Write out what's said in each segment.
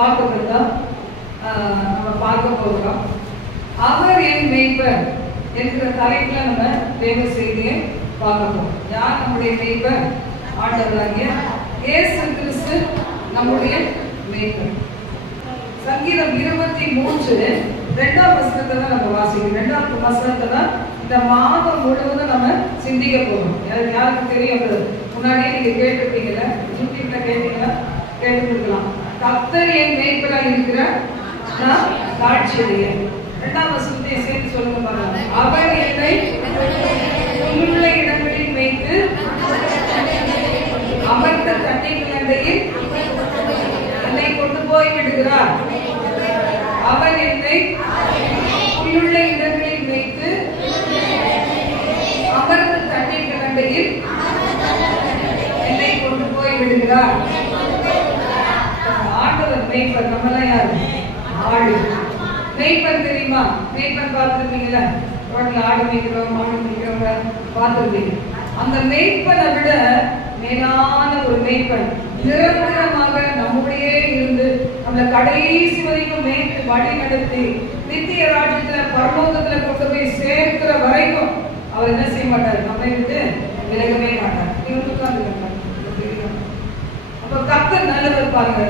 வாக்குதான் நம்ம பார்க்க போகிறோம். அவர் என் மேய்ப்பர் என்கிற தலைப்புல நம்ம தேவ செய்தியை பார்க்க போறோம். யார் நம்முடைய மேய்ப்பர்? ஆண்டவராகிய இயேசு கிறிஸ்து நம்முடைய மேய்ப்பர். சங்கீதம் 23 2ஆம் வசனத்தை தான் நம்ம வாசிக்கிறோம். 2ஆம் வசனத்தை தான் இந்த மாதம் முழுவதும் நம்ம சிந்திக்க போறோம். யாருக்கு தெரியும்? முன்னாடியே நீங்க கேட்டிருப்பீங்கல்ல, யூடியூப்ல கேட்டீங்களா? கேட்டுக்கலாம். கர்த்தர் என் மேய்ப்பராக இருக்கிறார், நான் தாழ்ச்சியடையேன். 2ஆம் வசனத்தை சேர்த்து சொல்லுங்க பாருங்க. அவர் என்னை உள்ள இடங்களில் வைத்து அமர்ந்த தண்ணீர் அண்டையில் என்னை கொண்டு போய் விடுகிறார். அவர் என்னை உள்ளுள்ள இடங்களில் வைத்து அமர்ந்த தண்ணீர் அண்டையில் என்னை கொண்டு போய் விடுகிறார். ஆண்டவர் மேய்ப்பர். நம்மளாம் யாரு? ஆடு. மேய்ப்பர் தெரியுமா? மேய்ப்பர் பார்த்துருப்பீங்களா? ரோட்ல ஆடு மேய்க்கிறோம், மாடு மேய்க்கிறவங்க பார்த்துருப்பீங்க. அந்த மேய்ப்பனை விட மேலான ஒரு மேய்ப்பன் நிரந்தரமாக நம்முடைய இருந்து நம்மளை கடைசி வரைக்கும் மேய்த்து வழி நடத்தி நித்திய ராஜ்யத்துல பரலோகத்துல கொண்டு போய் சேர்க்கிற வரைக்கும் அவர் என்ன செய்ய மாட்டார்? நம்மை விட்டு விலகவே மாட்டார். அப்ப கர்த்தர் நல்லவர் பாருங்க.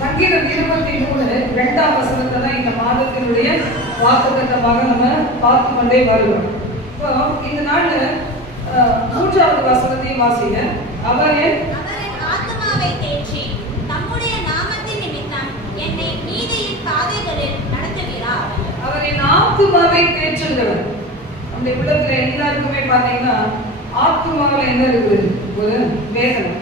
சங்கீதம் 23 2ஆம் வசனத்தை தான் இந்த மாதத்தினுடைய வாக்குத்தத்தமாக நம்ம பார்த்து கொண்டே வருவோம். இப்போ இந்த நாள்ல 3ஆவது வசனத்தையும் வாசிங்க. அவர் என் ஆத்துமாவை தேற்றி தம்முடைய நாமத்தின் நிமித்தம் என்னை நீதியின் பாதைகளில் நடத்துகிறார். அவர் என் ஆத்துமாவை தேற்றுகிறவர். அந்த இடத்துல எல்லாருக்குமே பாத்தீங்கன்னா ஆத்துமாவில் என்ன இருக்குது? ஒரு வேதனை.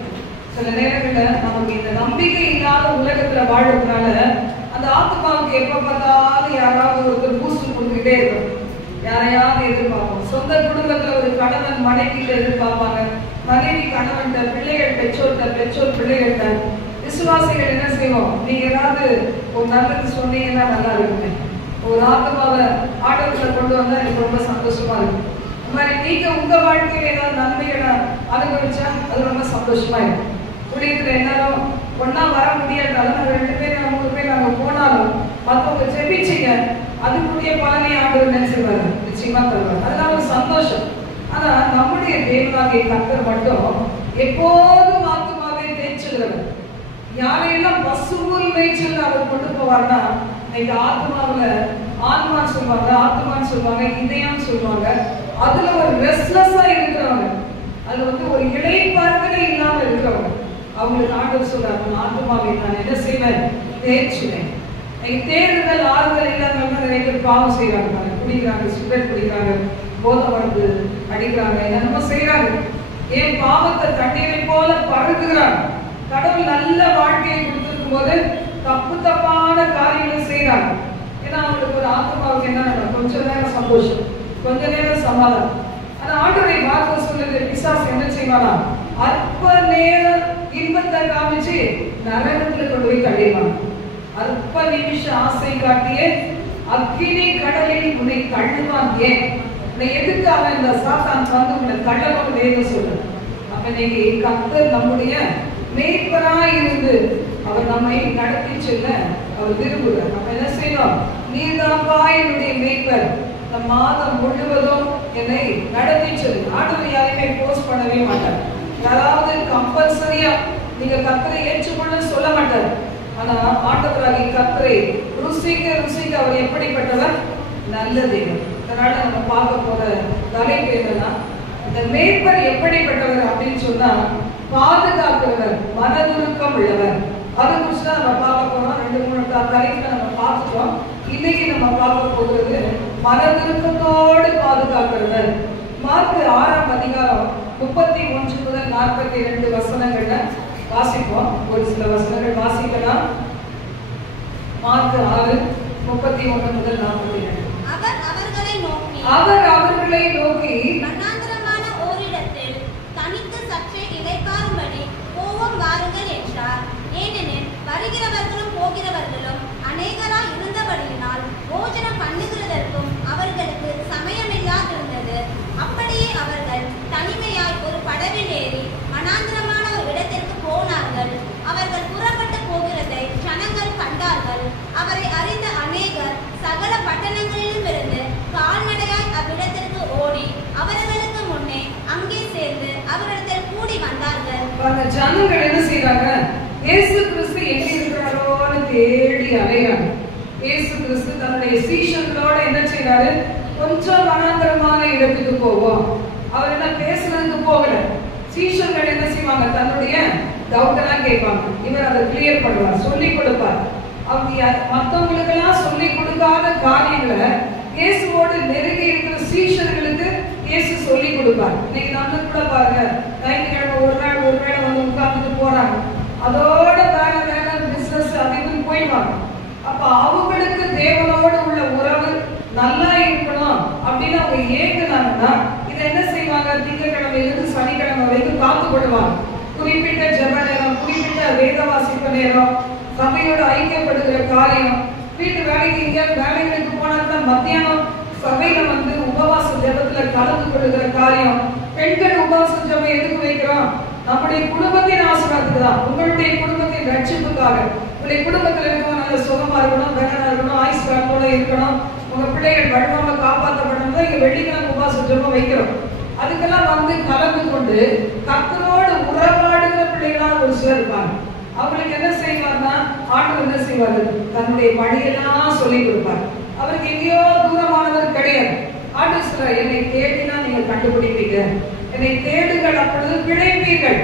சில நேரங்களில் நமக்கு இந்த நம்பிக்கை இல்லாத உலகத்துல வாழ்றதுனால அந்த ஆத்மாவுக்கு எப்ப பார்த்தாலும் யாராவது ஒருத்தர் பூஸ்ட் கொடுத்துக்கிட்டே இருக்கும். யாரையாவது எதிர்பார்ப்போம். சொந்த குடும்பத்துல ஒரு கணவன் மனைவியில எதிர்பார்ப்பாங்க, மனைவி கணவன், பிள்ளைகள் பெற்றோர்கிட்ட, பெற்றோர் பிள்ளைகள்கிட்ட. விசுவாசிகள் என்ன செய்வோம்? நீங்க ஏதாவது ஒரு நல்லது சொன்னீங்கன்னா நல்லா இருக்குங்க. ஒரு ஆத்மாவை ஆட்டத்துல கொண்டு வந்தா எனக்கு ரொம்ப சந்தோஷமா இருக்கு. இந்த மாதிரி நீங்க உங்க வாழ்க்கையில ஏதாவது நன்மைகளை அனுபவிச்சா அது ரொம்ப சந்தோஷமா இருக்கும். குடியத்துல எல்லாரும் ஒன்னா வர முடியாட்டாலும் நாங்க 2 பேர் 3 பேர் நாங்க போனாலும் மற்றவங்க செபிச்சிங்க, அதுக்குரிய பலனை ஆண்டவர் நினைச்சிருவாரு, நிச்சயமா தருவார். அதெல்லாம் ஒரு சந்தோஷம். ஆனா நம்முடைய தேவனாகிய கர்த்தர் மட்டும் எப்போதும் ஆத்துமாவை தேய்ச்சுகிறவர். யாரையெல்லாம் பசுபுல் மேய்ச்சல் அவர் கொண்டு போவார்னா, இன்னைக்கு ஆத்மாவில ஆத்மான்னு சொல்லுவாங்க, ஆத்மான்னு சொல்லுவாங்க, இதயம் சொல்லுவாங்க. அதுல ஒரு ரெஸ்ட்லெஸ்ஸா இருக்கிறவங்க, அதுல ஒரு இளைப்பாறுதலே இல்லாம இருக்கிறவங்க, அவங்களுக்கு ஆண்டவர் சொல்றாரு, ஆத்மாவை நான் என்ன செய்வேன்? தேய்ச்சுவேன். தேர்தல் ஆறுதல் இல்லாதவங்க நிறைய பேர் பாவம் செய்யறாங்க, குடிக்கிறாங்க, சிகரெட் குடிக்கிறாங்க, போதை மருந்து அடிக்கிறாங்க, என்னென்னமோ செய்யறாங்க. ஏன் பாவத்தை தண்ணீரை போல பருகுகிறாங்க. கடவுள் நல்ல வாழ்க்கையை கொடுத்திருக்கும் போது தப்பு தப்பான காரியங்களை செய்யறாங்க. ஏன்னா அவங்களுக்கு ஒரு ஆத்மாவுக்கு என்ன, கொஞ்ச நேரம் சந்தோஷம், கொஞ்ச நேரம் சமாதானம். ஆனா ஆண்டவரை வார்த்தை சொல்லுது, பிசாசு என்ன செய்வானா? அற்ப நேர இன்பத்தை காமிச்சு நரகத்துல கொண்டு போய் தள்ளிடுவாங்க. அற்ப நிமிஷ ஆசை காட்டியே அக்கினி கடலில் உன்னை தள்ளுவான். ஏன்? உன்னை எதுக்கு அவன் இந்த சாத்தான் வந்து உன்னை தள்ளவும் வேணும் சொல்லுது. அப்ப இன்னைக்கு கர்த்தர் நம்முடைய மேய்ப்பராய் இருந்து அவர் நம்மை நடத்தி செல்ல அவர் விரும்புகிறார். நம்ம என்ன செய்யணும்? நீதாப்பா என்னுடைய மேய்ப்பர், இந்த மாதம் முழுவதும் என்னை நடத்தி செல்லும். ஆண்டவர் யாரையுமே போஸ்ட் பண்ணவே மாட்டார். யாராவது கம்பல்சரியா நீங்க கர்த்தரை ஏற்றுக்கொள்ள சொல்ல மாட்டார். ஆனா ஆண்டவராகிய கர்த்தரை ருசிக்க ருசிக்க அவர் எப்படிப்பட்டவர்? நல்ல தேவன். அதனால நம்ம பார்க்க போற தலைப்பு என்னன்னா, இந்த மேய்ப்பர் எப்படிப்பட்டவர் அப்படின்னு சொன்னா, பாதுகாக்கிறவர், மனதுருக்கம் உள்ளவர். அதை குறிச்சு தான் நம்ம பார்க்க போறோம். 2-3 தலைப்புல நம்ம பார்த்துட்டோம். இன்னைக்கு நம்ம பார்க்க போகிறது மனதுருக்கத்தோடு பாதுகாக்கிறவர். மார்க் 6ஆம் அதிகாரம் 31 முதல் 42 வசனங்கள்ல வாசிப்போம். ஒரு சில வசனங்கள் வாசிக்கலாம். மார்க் 6:31 முதல் 42. அவர் அவர்களை நோக்கி மன்னாந்தரமான ஓரிடத்தில் தனித்து சற்றே இளைப்பாறும்படி போவோம் வாருங்கள் என்றார். ஏனெனில் வருகிறவர்களும் போகிறவர்களும் அநேகராய் இருந்தபடியினால் போஜனம் பண்ணுகிறதற்கும் அவர்களுக்கு சமயமில்லாதிருந்தது. அப்படியே அவர்கள் தனிமையாய் ஒரு படவில் ஏறி மனாந்தரமான ஒரு இடத்திற்கு போனார்கள். அவர்கள் புறப்பட்டு போகிறதை ஜனங்கள் கண்டார்கள். இயேசு கிறிஸ்து எங்க இருக்கிறாரோன்னு தேடி அலைகிறாங்க. இயேசு கிறிஸ்து தன்னுடைய சீஷர்களோட என்ன செய்யறாரு? கொஞ்சம் வனாந்தரமான இடத்துக்கு போவோம். அவர் என்ன பேசுறதுக்கு போகல. சீஷர்கள் என்ன செய்வாங்க? தன்னுடைய டவுட் எல்லாம் கேட்பாங்க. இவர் அதை கிளியர் பண்ணுவார், சொல்லி கொடுப்பார். அவங்க மற்றவங்களுக்கெல்லாம் சொல்லி கொடுக்காத காரியங்களை இயேசுவோடு நெருங்கி இருக்கிற சீஷர்களுக்கு இயேசு சொல்லி கொடுப்பார். இன்னைக்கு நம்ம கூட பாருங்க, ஞாயிற்றுக்கிழமை ஒரு நாள் ஒரு வேளை வந்து உட்கார்ந்துட்டு போறாங்க. அதோட வேற வேற பிசினஸ் அதுன்னு போயிடுவாங்க. அப்ப அவங்களுக்கு தேவனோடு உள்ள உறவு நல்லா இருக்கணும் அப்படின்னு அவங்க ஏங்குனாங்கன்னா இதை என்ன செய்வாங்க? திங்கட்கிழமையிலிருந்து சனிக்கிழமை வரைக்கும் காத்துப்படுவாங்க. குறிப்பிட்ட ஜெப நேரம், குறிப்பிட்ட வேத வாசிப்பு நேரம், சபையோட ஐக்கியப்படுகிற காரியம், வீட்டு வேலைக்கு எங்கேயாவது வேலைகளுக்கு போனாங்கன்னா மத்தியானம் சபையில வந்து உபவாச ஜெபத்துல கலந்து கொள்ளுகிற காரியம். பெண்கள் உபவாச ஜெபம் எதுக்கு வைக்கிறோம்? நம்முடைய குடும்பத்தின் ஆசீர்வாதத்துக்கு தான், உங்களுடைய குடும்பத்தின் ரட்சிப்புக்காக. உங்களுடைய குடும்பத்தில் இருக்கவங்க நல்ல சுகமா இருக்கணும், பெலனா இருக்கணும், ஆயுஷ் காலத்தோட இருக்கணும், உங்க பிள்ளைகள் வழுவாம காப்பாற்றப்படணும் தான் இங்க வெள்ளிக்கிழமை உபவாச ஜெபம் வைக்கிறோம். அதுக்கெல்லாம் வந்து கலந்து கொண்டு கர்த்தரோடு உறவாடுகிற பிள்ளைகளான ஒரு சிலர் இருப்பாங்க. அவங்களுக்கு என்ன செய்வார்னா, ஆண்டவர் என்ன செய்வாரு? தன்னுடைய வழியெல்லாம் சொல்லி கொடுப்பார். அவருக்கு எங்கேயோ தூரமானவர் கிடையாது. ஆண்டவர் சொல்றார், என்னை தேடினா நீங்க கண்டுபிடிப்பீங்க, என்னை தேடுங்கள் அப்பொழுது பிழைப்பீர்கள்.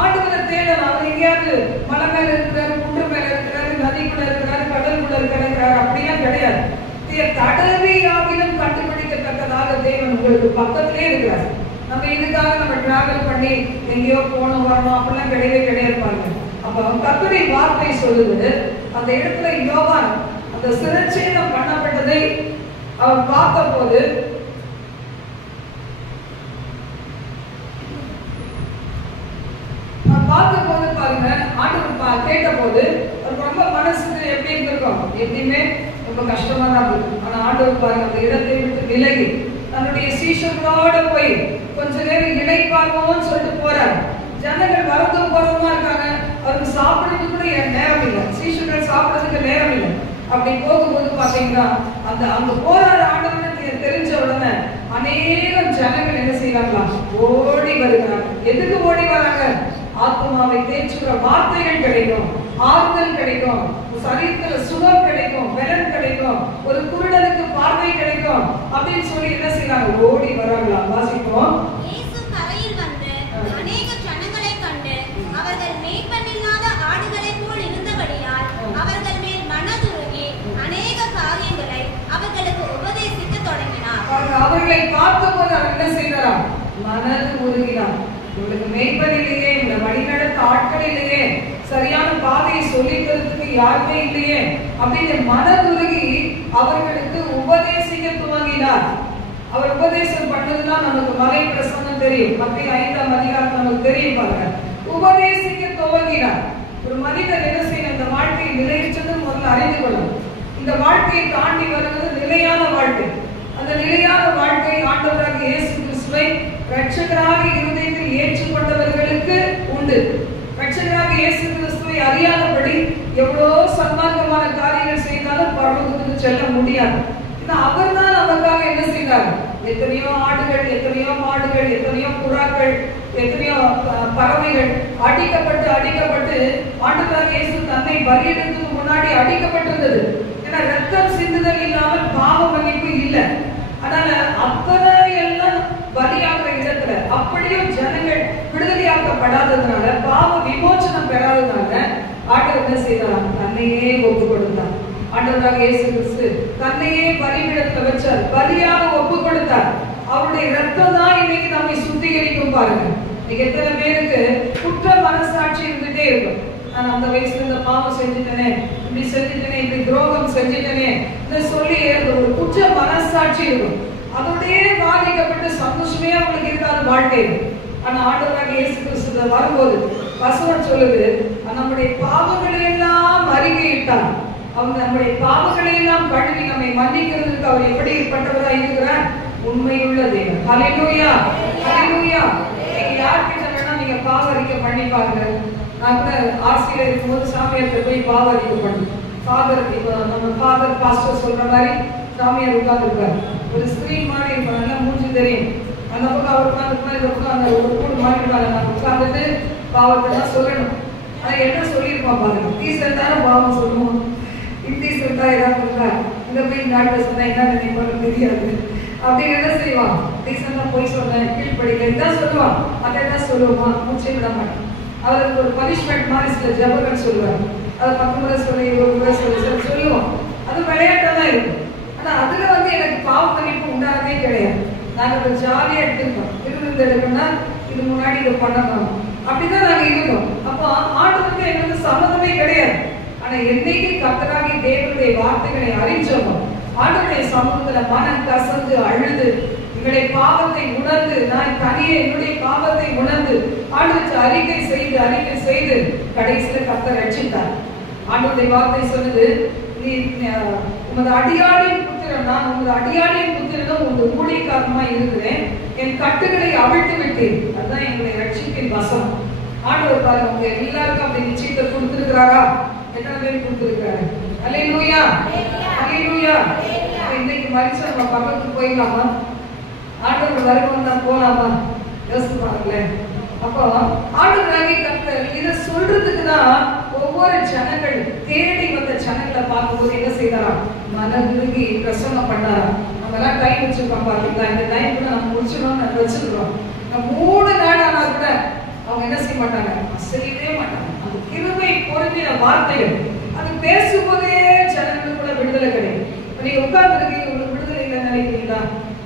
ஆண்டவரை தேடணும். அவர் எங்கேயாவது மலை மேல இருக்கிறாரு, குன்று மேல இருக்கிறாரு, நதிக்குள்ள இருக்கிறாரு, கடலுக்குள்ள இருக்கிறாரு, அப்படிலாம் கிடையாது. தடவையாகிலும் கண்டுபிடிக்கத்தக்கதாக தேவன் உங்களுக்கு பக்கத்திலே இருக்கிறார். நம்ம இதுக்காக நம்ம டிராவல் பண்ணி எங்கேயோ போகணும் வரணும் அப்படிலாம் கிடையவே கிடையாது பாருங்க. அப்ப கர்த்தருடைய வார்த்தை சொல்லுது, அந்த இடத்துல யோவான் அந்த சிரச்சேதம் பண்ணப்பட்டதை அவர் பார்த்த போது பாருங்க, ஆண்டவர் கேட்ட போது ரொம்ப மனசுக்கு எப்படி இருந்திருக்கும்? எப்படியுமே ரொம்ப கஷ்டமா தான் இருக்கு. ஆனா ஆண்டவர் பாருங்க, அந்த இடத்தை விட்டு விலகி தன்னுடைய சீஷர்களோட போய் கொஞ்ச நேரம் இணைப்பார்வோம்னு சொல்லிட்டு போறாரு. ஜனங்கள் வரதும் போறதுமா இருக்காங்க. அவருக்கு சாப்பிடுறதுக்கு கூட நேரம் இல்லை, சீஷர்கள் சாப்பிடுறதுக்கு நேரம் இல்லை. அப்படி போகும்போது பாத்தீங்கன்னா அந்த அங்க போறாரு ஆண்டவர் தெரிஞ்ச உடனே அநேகம் ஜனங்கள் என்ன செய்யறாங்களா? ஓடி வருகிறாங்க. எதுக்கு ஓடி வராங்க? ஆத்மாவை தேய்ச்சுற வார்த்தைகள் கிடைக்கும், ஆறுதல் கிடைக்கும், சரீரத்துல சுகம் கிடைக்கும், பலன் கிடைக்கும், ஒரு குருடனுக்கு பார்வை கிடைக்கும் அப்படின்னு சொல்லி என்ன செய்யறாங்க? ஓடி வராங்களா? வாசிப்போம். இயேசு கரையில் வந்து அநேக ஜனங்களை கண்டு அவர்கள் மேய்ப்பனில்லாத ஆடுகளைப் போல் இருந்தபடியால் அவர்கள் மேல் மனதுருகி அநேக காரியங்களை அவர்களுக்கு உபதேசிக்க தொடங்கினார். அவர்களை பார்த்தபோது அவர் என்ன செய்தாராம்? மனது உருகினார். உங்களுக்கு மேய்ப்பன் இல்லையே, இந்த வழிநடத்த ஆட்கள் இல்லையே, சரியான பாதையை சொல்லி தரத்துக்கு யாருமே இல்லையே அப்படின்னு மனதுருகி அவர்களுக்கு உபதேசிக்க துவங்கினார். அவர் உபதேசம் பண்ணதுதான் நமக்கு மலை பிரசங்கம் தெரியும். மத்திய 5ஆம் அதிகாரம் நமக்கு தெரியும் பாருங்க. உபதேசிக்க துவங்கினார். ஒரு மனிதன் என்ன செய்யணும்? இந்த வாழ்க்கையை நிலையற்றது முதல்ல அறிந்து கொள்ளும். இந்த வாழ்க்கையை தாண்டி வருவது நிலையான வாழ்க்கை. அந்த நிலையான வாழ்க்கை ஆண்டவராக இயேசு கிறிஸ்துவை ரட்சகராக இருதயத்தில் ஏற்றுக்கொண்டவர்களுக்கு உண்டு. ரட்சகராக இயேசு கிறிஸ்துவை அறியாதபடி எவ்வளவு சன்மார்க்கமான காரியங்கள் செய்தாலும் பரலோகத்துக்கு செல்ல முடியாது. அவர் தான் நமக்காக என்ன செய்தார்? எத்தனையோ ஆடுகள், எத்தனையோ மாடுகள், எத்தனையோ புறாக்கள், எத்தனையோ பறவைகள் அடிக்கப்பட்டு ஆண்டவராக இயேசு தன்னை பலியிடுறதுக்கு முன்னாடி அடிக்கப்பட்டிருந்தது. ஏன்னா ரத்தம் சிந்துதல் இல்லாமல் பாவ மன்னிப்பு இல்லை. அதனால அத்தனை எல்லாம் பலியாகிற இடத்துல அப்படியும் ஜனங்கள் விடுதலையாக்கப்படாததுனால, பாவ விமோசனம் பெறாததுனால ஆண்டவர் என்ன செய்தார்? தன்னையே ஒப்பு கொடுத்தார். ஆண்டவராக இயேசு கிறிஸ்து தன்னையே பலிபீடத்துல வச்சார், பலியாக ஒப்பு கொடுத்தார். அவருடைய ரத்தம் தான் இன்னைக்கு நம்மை சுத்திகரிக்கும் பாருங்க. இன்னைக்கு எத்தனை பேருக்கு குற்ற மனசாட்சி இருந்துட்டே இருக்கும். நான் அந்த வயசுல இந்த பாவம் செஞ்சுட்டேனே, இப்படி செஞ்சுட்டேனே, இப்படி துரோகம் செஞ்சுட்டேனே சொல்லி ஒரு குற்ற மனசாட்சி இருக்கும். அதோடய பாதிக்கப்பட்டு சந்தோஷமே அவங்களுக்கு இருக்காது வாழ்க்கை. ஆனா ஆண்டவராக இயேசு கிறிஸ்து வரும்போது வசனம் சொல்லுது, நம்முடைய பாவங்களை எல்லாம் அறிக்கையிட்டார். அவங்க நம்முடைய பாவங்களை எல்லாம் கழுவி நம்மை மன்னிக்கிறதுக்கு அவர் எப்படிப்பட்டவராக இருக்கிறார்? உண்மையுள்ள தேவன். ஹல்லேலூயா, ஹல்லேலூயா. நீங்க யார்கிட்ட வேணா நீங்க பாவ அறிக்கை பண்ணி பாருங்க. நான் கூட ஆசிரியர் இருக்கும்போது சாமியார்கிட்ட போய் பாவ அறிக்கை பண்ணி ஃபாதர், இப்போ நம்ம ஃபாதர் பாஸ்டர் சொல்ற மாதிரி சாமியார் உட்கார்ந்துருக்காரு. ஒரு ஸ்கிரீன் மாதிரி இருக்கும், நல்லா மூஞ்சி தெரியும். அந்த பக்கம் அவர் உட்காந்துருக்கா, இந்த பக்கம் அந்த ஒரு கூடு மாதிரி இருப்பாங்க. நம்ம உட்காந்துட்டு பாவத்தை தான் சொல்லணும். ஆனா என்ன சொல்லியிருப்பான் பாருங்க, டீசெண்டான பாவம் சொல்லுவோம், இன்டீசெண்டா ஏதாவது இருக்கா, இந்த போய் நாட்டில் சொன்னா என்ன நினைப்பான்னு தெரியாது அப்படின்னு என்ன செய்வான், டீசெண்டா போய் சொன்னேன் கீழ்படியில இதான் சொல்லுவான், அதை தான் சொல்லுவான், மூச்சை விட மாட்டான். அவருக்கு ஒரு பனிஷ்மெண்ட் மாதிரி சில ஜபங்கள் சொல்லுவார், அதை 10 முறை சொல்லி 1 முறை சொல்லி சொல்லுவோம். அது விளையாட்டா தான் இருக்கும். ஆனா அதுல வந்து எனக்கு பாவ மன்னிப்பு உண்டானதே கிடையாது. நாங்க அதை ஜாலியா எடுத்துருக்கோம். விருது எடுக்கணும்னா இது முன்னாடி இதை பண்ணணும் அப்படிதான் நாங்க இருந்தோம். அப்போ ஆண்டவருக்கு எங்களுக்கு சம்மதமே கிடையாது. ஆனா என்னைக்கு கர்த்தராகிய தேவனுடைய வார்த்தைகளை அறிஞ்சோமோ, ஆண்டவருடைய சமூகத்துல மனம் கசந்து அழுது எங்களுடைய பாவத்தை உணர்ந்து, நான் தனியே என்னுடைய பாவத்தை உணர்ந்து ஆண்டவருக்கு அறிக்கை செய்து கடைசியில கர்த்தர் ரட்சித்தார். ஆண்டவருடைய வார்த்தை சொல்லுது, நீ உமது அடியாளின் புத்திரன், நான் உமது அடியாளின் புத்திரனும் உங்கள் ஊழியக்காரமா இருக்கிறேன், என் கட்டுகளை அவிழ்த்து விட்டேன். அதுதான் எங்களுடைய ரட்சிப்பின் வசனம். ஆண்டவர் பாருங்க உங்க எல்லாருக்கும் அப்படி நிச்சயத்தை கொடுத்திருக்கிறாரா? எத்தனை பேர் கொடுத்திருக்கிறாரு? அல்லேலூயா, அல்லேலூயா. இன்னைக்கு மரிச்சு நம்ம பக்கத்துக்கு போயிடலாமா? ஆண்டவர் வருவோம் தான் போலாமா? யோசிச்சு பாருங்களேன். அப்போ ஆண்டவராகிய கர்த்தர் இதை சொல்றதுக்கு தான் ஒவ்வொரு ஜனங்கள் தேடி வந்த ஜனங்களை பார்க்கும்போது என்ன செய்தாரா? மனதுருகி பிரசங்கம் பண்ணாரா? நம்ம எல்லாம் டைம் வச்சிருக்கோம் பாத்தீங்களா? இந்த டைம் கூட நம்ம முடிச்சிடணும்னு நம்ம வச்சிருக்கிறோம். 3 நாள் ஆனா கூட அவங்க என்ன செய்ய மாட்டாங்க, அசையவே மாட்டாங்க. அந்த கிருபை பொருந்தின வார்த்தைகள் அது பேசும்போதே ஜனங்களுக்குள்ள விடுதலை கிடைக்கும். இப்ப நீங்க உட்கார்ந்து இருக்கீங்க, உங்களுக்கு விடுதலை இல்லை நினைக்கிறீங்களா?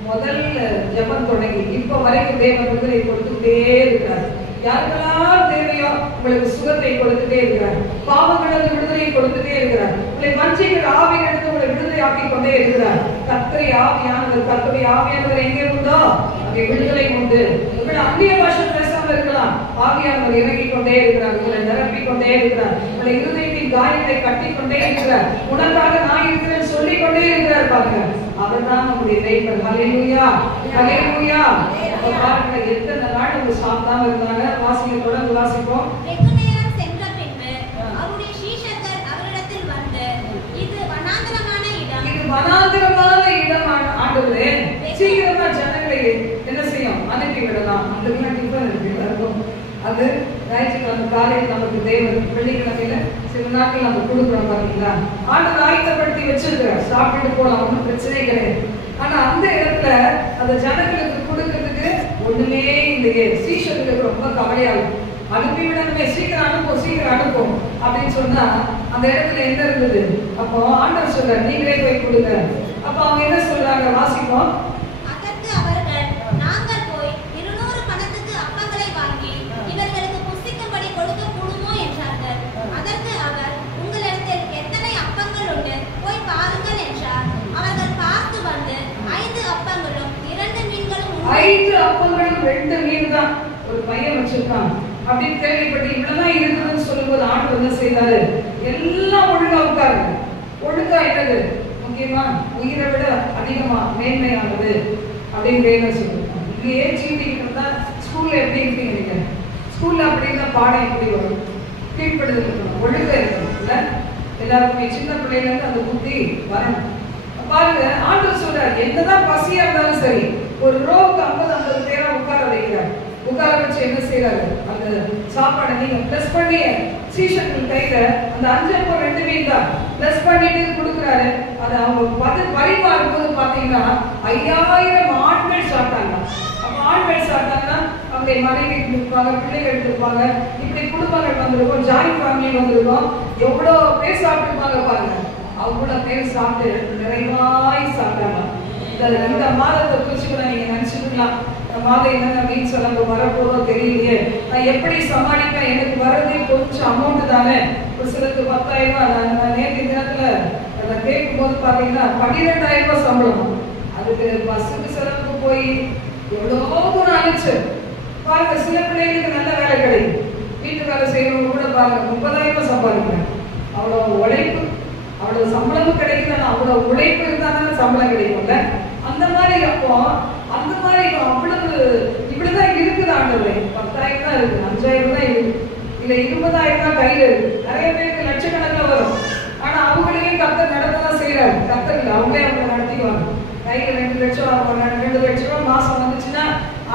முதல்ல ஜெபம் தொடங்கி இப்ப வரைக்கும் தேவன் விடுதலை கொடுத்துட்டே இருக்கிறார். யாருக்கெல்லாம் தேவையோ உங்களுக்கு சுகத்தை கொடுத்துட்டே இருக்கிறார். பாவங்களது விடுதலையை கொடுத்துட்டே இருக்கிறார். உங்களை வஞ்சிக்கிற ஆவியிலிருந்து உங்களை விடுதலை ஆக்கி கொண்டே இருக்கிறார். கர்த்தரை ஆவியானவர், கர்த்தருடைய ஆவியானவர் எங்கே உண்டோ அங்கே விடுதலை உண்டு. உங்களை அந்நிய பாஷை பேசாம இருக்கலாம், ஆவியானவர் இறங்கிக் கொண்டே இருக்கிறார், உங்களை நிரப்பிக் கொண்டே இருக்கிறார், உங்களை இருதயத்தின் காயத்தை கட்டி கொண்டே இருக்கிறார், உனக்காக நான் இருக்கிறேன் சொல்லிக் கொண்டே இருக்கிறார். பாருங்க, அவர்தான் நம்முடைய தெய்வம். ஹல்லேலூயா, ஹல்லேலூயா. அப்ப பாருங்க எத்தனை நாள் அவங்க சாப்பிடாம இருந்தாங்க. வாசிக்க தொடர்ந்து வாசிப்போம். வெகு நேரம் சென்ற பின்பு அவருடைய சீஷர்கள் அவரிடத்தில் வந்து, இது வனாந்தரமான இடம், இது வனாந்தரமான இடம் ஆண்டவரே, சீக்கிரமா ஜனங்களை என்ன செய்யும், அனுப்பி விடலாம். அந்த டிஃபன் இருக்கு எல்லாருக்கும். அது ஞாயிற்றுக்கிழமை காலையில் நமக்கு தேவன், வெள்ளிக்கிழமையில சில நாட்கள் நம்ம கொடுக்குறோம் பாத்தீங்களா? ஆண்டவர் ஆயத்தப்படுத்தி வச்சிருக்கிறார், சாப்பிட்டு போலாம், ஒன்றும் பிரச்சனை கிடையாது. ஆனா அந்த இடத்துல அந்த ஜனங்களுக்கு கொடுக்கறதுக்கு ஒண்ணுமே இல்லையே. சீஷர்களுக்கு ரொம்ப கவலையாகும். அனுப்பிவிடணுமே, சீக்கிரம் அனுப்பும் அப்படின்னு சொன்னா அந்த இடத்துல என்ன இருந்தது? அப்போ ஆண்டவர் சொல்ற, நீங்களே போய் கொடுங்க. அப்ப அவங்க என்ன சொல்றாங்க? வாசிப்போம். அதற்கு அவர்கள், நாங்கள் போய் 200 பணத்துக்கு அப்பங்களை வாங்கி இவர்களுக்கு புசிக்கும்படி கொடுக்க கூடுமோ என்றார்கள். அதற்கு அவர், உங்களிடத்தில் எத்தனை அப்பங்கள் உண்டு, போய் பாருங்கள் என்றார். அவர்கள் பார்த்து வந்து 5 அப்பங்களும் 2 மீன்களும் 5 அப்பங்களும் 2 மீன் தான் ஒரு பையன் வச்சிருக்கான் அப்படின்னு கேள்விப்பட்டு இவ்வளவுதான் இருக்குதுன்னு சொல்லும்போது ஆண்டவர் என்ன செய்தாரு? எல்லாம் ஒழுங்கா உட்காருங்க. ஒழுங்கா என்னது முக்கியமா? உயிரை விட அதிகமா மேன்மையானது அப்படின்னு வேணும் சொல்லுவாங்க. இங்கேயே சீட்டிக்கிட்டு இருந்தா ஸ்கூல்ல எப்படி இருக்கீங்க நீங்க? ஸ்கூல்ல அப்படின்னா பாடம் எப்படி வரும்? கீழ்ப்படுதல் இருக்கணும், ஒழுங்கா இருக்கணும் இல்ல? எல்லாருக்குமே சின்ன பிள்ளைல இருந்து அந்த புத்தி வரணும். பாருங்க, ஆண்டவர் சொல்றாரு, என்னதான் பசியா இருந்தாலும் சரி, ஒரு ரோவுக்கு 50 பேரா உட்கார வைக்கிறார். உட்கார வச்சு என்ன செய்யறாரு? அந்த சாப்பாடை நீங்க பிளஸ் பண்ணி சீஷர்கள் கையில அந்த 5 அப்பம் 2 மீன் தான் பிளஸ் பண்ணிட்டு கொடுக்குறாரு. அதை அவங்க பரிமாறும் போது பாத்தீங்கன்னா 5000 ஆண்கள் சாப்பிட்டாங்க. அப்ப ஆண்கள் சாப்பிட்டாங்கன்னா அவங்களுடைய மனைவி இருப்பாங்க, பிள்ளைகள் இருப்பாங்க, இப்படி குடும்பங்கள் வந்திருக்கும், ஜாயிண்ட் ஃபேமிலி வந்திருக்கும். எவ்வளவு பேர் சாப்பிட்டுருப்பாங்க பாருங்க. அவ்வளவு பேர் சாப்பிட்டு நிறைவாய் சாப்பிட்டாங்க. இந்த மாதத்தை குறிச்சு கூட நீங்க நினைச்சுக்கலாம், இந்த மாதம் என்னென்ன மீன் சொல்ல வரப்போறோம் தெரியலையே, நான் எப்படி சமாளிப்பேன், எனக்கு வர்றதே கொஞ்சம் அமௌண்ட் தானே, ஒரு சிலருக்கு 10,000 ரூபாய். நான் நேற்று தினத்துல அதை கேட்கும் போது பாத்தீங்கன்னா 12,000 ரூபாய் சம்பளம். அதுக்கு பஸ்ஸுக்கு செலவுக்கு போய் எவ்வளவோ தூரம் அழிச்சு பாருங்க. சில பிள்ளைங்களுக்கு நல்ல வேலை கிடைக்கும், வீட்டு வேலை செய்யறவங்க கூட பாருங்க 30,000 ரூபாய் சம்பாதிக்கிறேன். அவ்வளவு உழைப்பு, அவ்வளவு சம்பளமும் கிடைக்குதுன்னா அவ்வளவு உழைப்பு இருந்தாலும் சம்பளம் கிடைக்கும்ல. அந்த மாதிரி அப்போ அந்த மாதிரி அவ்வளவு இப்படிதான் இருக்குது ஆண்டவரே. 10,000 தான் இருக்கு, 5,000 தான் இருக்கு, இல்ல 20,000 தான் கையில இருக்கு. நிறைய பேருக்கு லட்சக்கணக்கில் வரும். ஆனா அவங்களையும் கர்த்தர் நடத்ததான் செய்யறாரு. கர்த்தர் இல்லை, அவங்களே அவங்க நடத்திடுவாங்க. கையில 2 லட்சம் 2 லட்சம் ரூபாய் மாசம் வந்துச்சுன்னா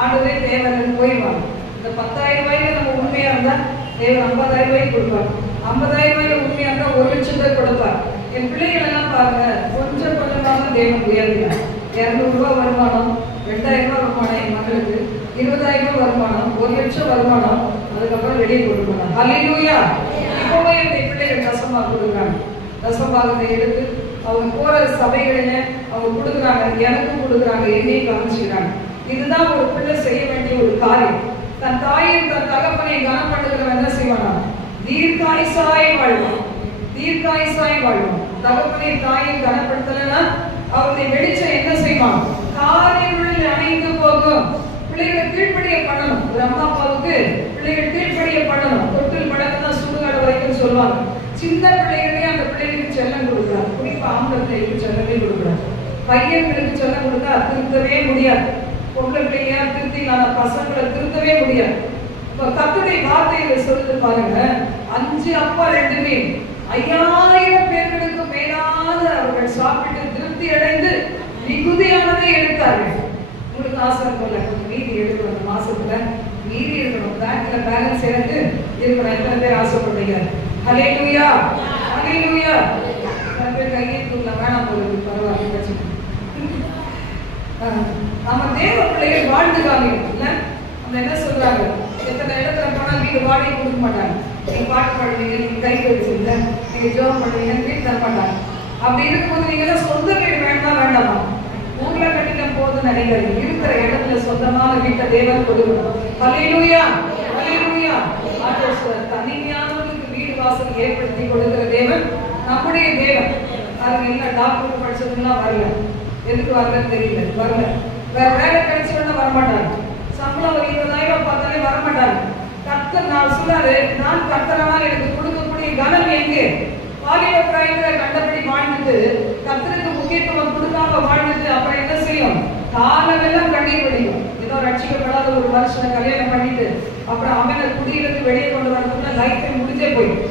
ஆண்டவரே தேவைன்னு போயிடுவாங்க. இந்த 10,000 ரூபாயில நம்ம உண்மையா இருந்தா தேவன் 50,000 ரூபாய் கொடுப்பார். 50,000 ரூபாய் உண்மையாக 1,00,000 கொடுப்பார். என் பிள்ளைகள் எல்லாம் பாருங்க, கொஞ்சம் கொஞ்சமாக தேவன் உயர்த்தினார். 200 ரூபாய் வருமானம், 2,000 ரூபாய் வருமானம் என் மகளுக்கு, 20,000 ரூபாய் வருமானம், 1,00,000 வருமானம், அதுக்கப்புறம் வெளியே கொடுக்கணும். ஹல்லேலூயா. இப்பவே என் பிள்ளைகள் தசமாக கொடுக்குறாங்க. தசமாகத்தை எடுத்து அவங்க போற சபைகளில அவங்க கொடுக்குறாங்க, எனக்கும் கொடுக்குறாங்க, என்னையும் கவனிச்சுக்கிறாங்க. இதுதான் ஒரு பிள்ளை செய்ய வேண்டிய ஒரு காரியம். தன் தாயும் தன் தகப்பனை கனம் பண்ணுகிறவன் என்ன செய்வானா? தீர்க்காயுசாய் வாழ்வான். தீர்க்காயுசாய் வாழ்வான். தகப்பனை தாயை கனப்படுத்தலைன்னா அவருடைய வெளிச்சம் என்ன செய்வான்? காரியம் அணைந்து போகும். பிள்ளைகளை கீழ்ப்படிய பண்ணணும். ஒரு அம்மா அப்பாவுக்கு பிள்ளைகள் கீழ்ப்படிய பண்ணணும். தொட்டில் பழக்கம் சுடுகாடு வரைக்கும் சொல்லுவாங்க. சின்ன பிள்ளைகளே அந்த பிள்ளைகளுக்கு செல்லம் கொடுக்குறாரு. குறிப்பா ஆம்பளை பிள்ளைகளுக்கு செல்லமே கொடுக்குறாரு. பையன்களுக்கு செல்லம் கொடுத்தா திருத்தவே முடியாது. பொம்பளை பிள்ளைங்க திருத்தினால பசங்களை திருத்தவே முடியாது. இப்ப கர்த்தருடைய வார்த்தைகளை சொல்லுது பாருங்க. 5 அப்பா 2 மீன் 5000 பேர்களுக்கு மேலாக அவர்கள் சாப்பிட்டு திருப்தி அடைந்து மிகுதியானதை எடுத்தார்கள். உங்களுக்கு ஆசை இருக்கும்ல, மீதி எடுக்கணும். அந்த மாசத்துல மீதி இருக்கணும். பேங்க்ல பேலன்ஸ் எனக்கு இருக்கணும். எத்தனை பேர் ஆசைப்படுறீங்க? ஹல்லேலூயா, ஹல்லேலூயா. எத்தனை பேர் கையை தூக்கல? வேணாம் போகுது, பரவாயில்ல, பிரச்சனை. நம்ம தேவ பிள்ளைகள் வாழ்ந்து காமிக்கணும் இல்ல? நம்ம என்ன சொல்றாங்க? எத்தனை இடத்துல போனா வீடு வாடகை கொடுக்க மாட்டாங்க. நீங்க பாட்டு பாடுவீங்க, நீங்க கை கழிச்சுங்க, நீங்க ஜோம் பண்ணுவீங்க, வீட்டு தர மாட்டாங்க. அப்படி இருக்கும்போது நீங்க தான் சொந்த வீடு வேண்டாம் வேண்டாமா? ஊர்ல கட்டின போது நினைக்கிறது இருக்கிற இடத்துல சொந்தமான வீட்டை தேவன் கொடுக்கணும். ஹல்லேலூயா, ஹல்லேலூயா. தனிமையானவர்களுக்கு வீடு வாசல் ஏற்படுத்தி கொடுக்கிற தேவன் நம்முடைய தேவன். அது என்ன டாக்டர் படிச்சதுலாம் வரல, எதுக்கு வரலன்னு தெரியல, வரல. வேற வேலை கிடைச்சவன வரமாட்டாங்க. சம்பளம் ஒரு 20,000 பார்த்தாலே வரமாட்டாங்க. கர்த்தர் நான் சொன்னாரு, நான் கர்த்தரால் எனக்கு கொடுக்கக்கூடிய கனம் எங்கே? வாலிப பிராயத்துல கண்டபடி வாழ்ந்துட்டு கர்த்தருக்கு முக்கியத்துவம் கொடுக்காம வாழ்ந்துட்டு அப்புறம் என்ன செய்யும்? காலமெல்லாம் கண்ணீர் வடியும். ஏதோ ரட்சிக்கப்படாத ஒரு மனுஷனை கல்யாணம் பண்ணிட்டு அப்புறம் அவனை குடியிலிருந்து வெளியே கொண்டு வரதுக்குள்ள லைஃபை முடிஞ்சே போயிடும்.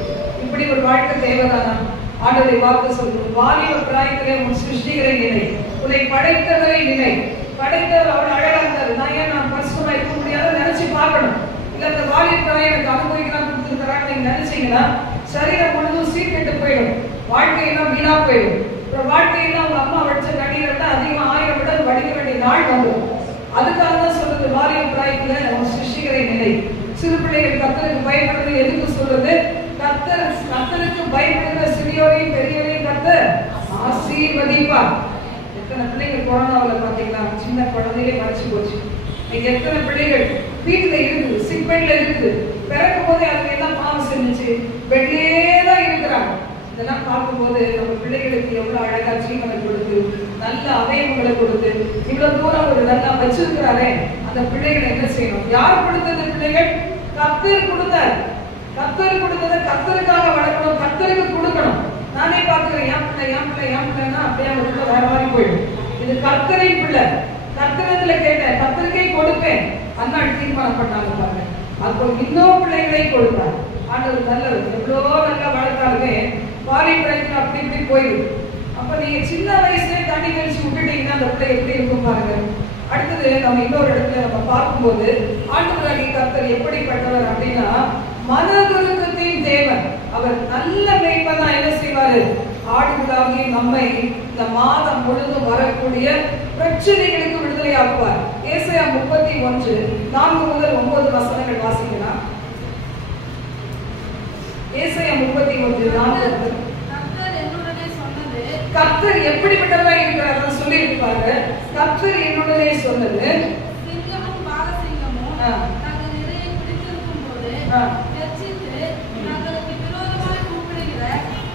இப்படி ஒரு வாழ்க்கை தேவைதானா? ஆண்டவரை வாக்கு சொல்லும். வாலிப பிராயத்திலே உன் சிருஷ்டிகரை நினை, உன்னை படைத்தவரை நினை. படைத்தவர் அவள் அழகா இருந்தாரு. நான் ஏன் நான் பரிசுத்தமா இருக்க முடியாத நினைச்சு பார்க்கணும். இல்ல இந்த வாலிப பிராயம் எனக்கு அனுபவிக்கலாம் கொடுத்துருக்கிறான்னு நீங்க நினைச்சீங்கன்னா சரீரம் முழுதும் சீர்கெட்டு போயிடும். வாழ்க்கையெல்லாம் வீணா போயிடும். அப்புறம் வாழ்க்கையெல்லாம் உங்க அம்மா வடிச்ச கண்ணீரை விட அதிகமா 1000 விட வடிக்க வேண்டிய நாள் வந்துடும். அதுக்காக தான் சொல்றது வாலிப பிராயத்துல உன் சிருஷ்டிகரை நினை. சிறு பிள்ளைகள் கர்த்தருக்கு பயப்படுறது எதுக்கு சொல்றது? கர்த்தருக்கு பயப்படுகிற சிறியோரையும் பெரியோரையும் கர்த்தர் ஆசீர்வதிப்பார். எத்தனை பிள்ளைகள் கொரோனாவில் பாத்தீங்களா? சின்ன குழந்தையிலே மறைச்சு போச்சு. எத்தனை பிள்ளைகள் வீட்டுல இருக்குது, சிக் பெட்ல இருக்குது, பிறக்கும் போதே அதுக்கு எல்லாம் பாவம் செஞ்சுச்சு, பெட்லேயே தான் இருக்கிறாங்க. இதெல்லாம் பார்க்கும்போது நம்ம பிள்ளைகளுக்கு எவ்வளவு அழகா ஜீவனை கொடுத்து நல்ல அவயவங்களை கொடுத்து இவ்வளவு தூரம் ஒரு நல்லா வச்சிருக்கிறாரே, அந்த பிள்ளைகளை என்ன செய்யணும்? யார் கொடுத்தது? பிள்ளைகள் கர்த்தர் கொடுத்தார். கர்த்தர் கொடுத்ததை கர்த்தருக்காக வளர்க்கணும், கர்த்தருக்கு கொடுக்கணும். நானே பார்க்கிறேன், என் பிள்ளைன்னா அப்படியே அவங்க வேற மாதிரி போயிடும். இது கர்த்தரின் பிள்ளை. கர்த்தரத்துல கேட்டேன், கர்த்தருக்கே கொடுப்பேன். அண்ணாள் தீர்மானம் பண்ணாங்க பாருங்க. அப்போ இன்னும் பிள்ளைகளை கொடுத்தார். ஆண்டவர் நல்லவர். எவ்வளோ நல்லா வளர்த்தாலுமே பாரி பிள்ளைக்கு அப்படி இப்படி போயிடும். அப்ப நீங்க சின்ன வயசுல தண்ணி தெளிச்சு விட்டுட்டீங்கன்னா அந்த பிள்ளை எப்படி இருக்கும் பாருங்க. அடுத்தது நம்ம இன்னொரு இடத்துல நம்ம பார்க்கும்போது ஆண்டவராகிய கர்த்தர் எப்படிப்பட்டவர் அப்படின்னா மனதுருக்கத்தின் தேவன். அவர் நல்ல மேய்ப்பனா என்ன செய்வாரு? ஆடுகளாகிய நம்மை இந்த மாதம் முழுதும் வரக்கூடிய பிரச்சனைகளுக்கு விடுதலை ஆக்குவார். ஏசாயா 31 4 முதல் 9 வசனங்கள் வாசிக்கலாம். ஏசாயா 31 4. கர்த்தர் எப்படிப்பட்டவரா இருக்கிறார் சொல்லி இருப்பாரு. கர்த்தர் என்னுடனே சொன்னது, சிங்கமும் பாலசிங்கமும் நாங்கள் நிறைய பிடித்திருக்கும் போது கர்ச்சித்து நாங்களுக்கு விரோதமாய் கூப்பிடுகிற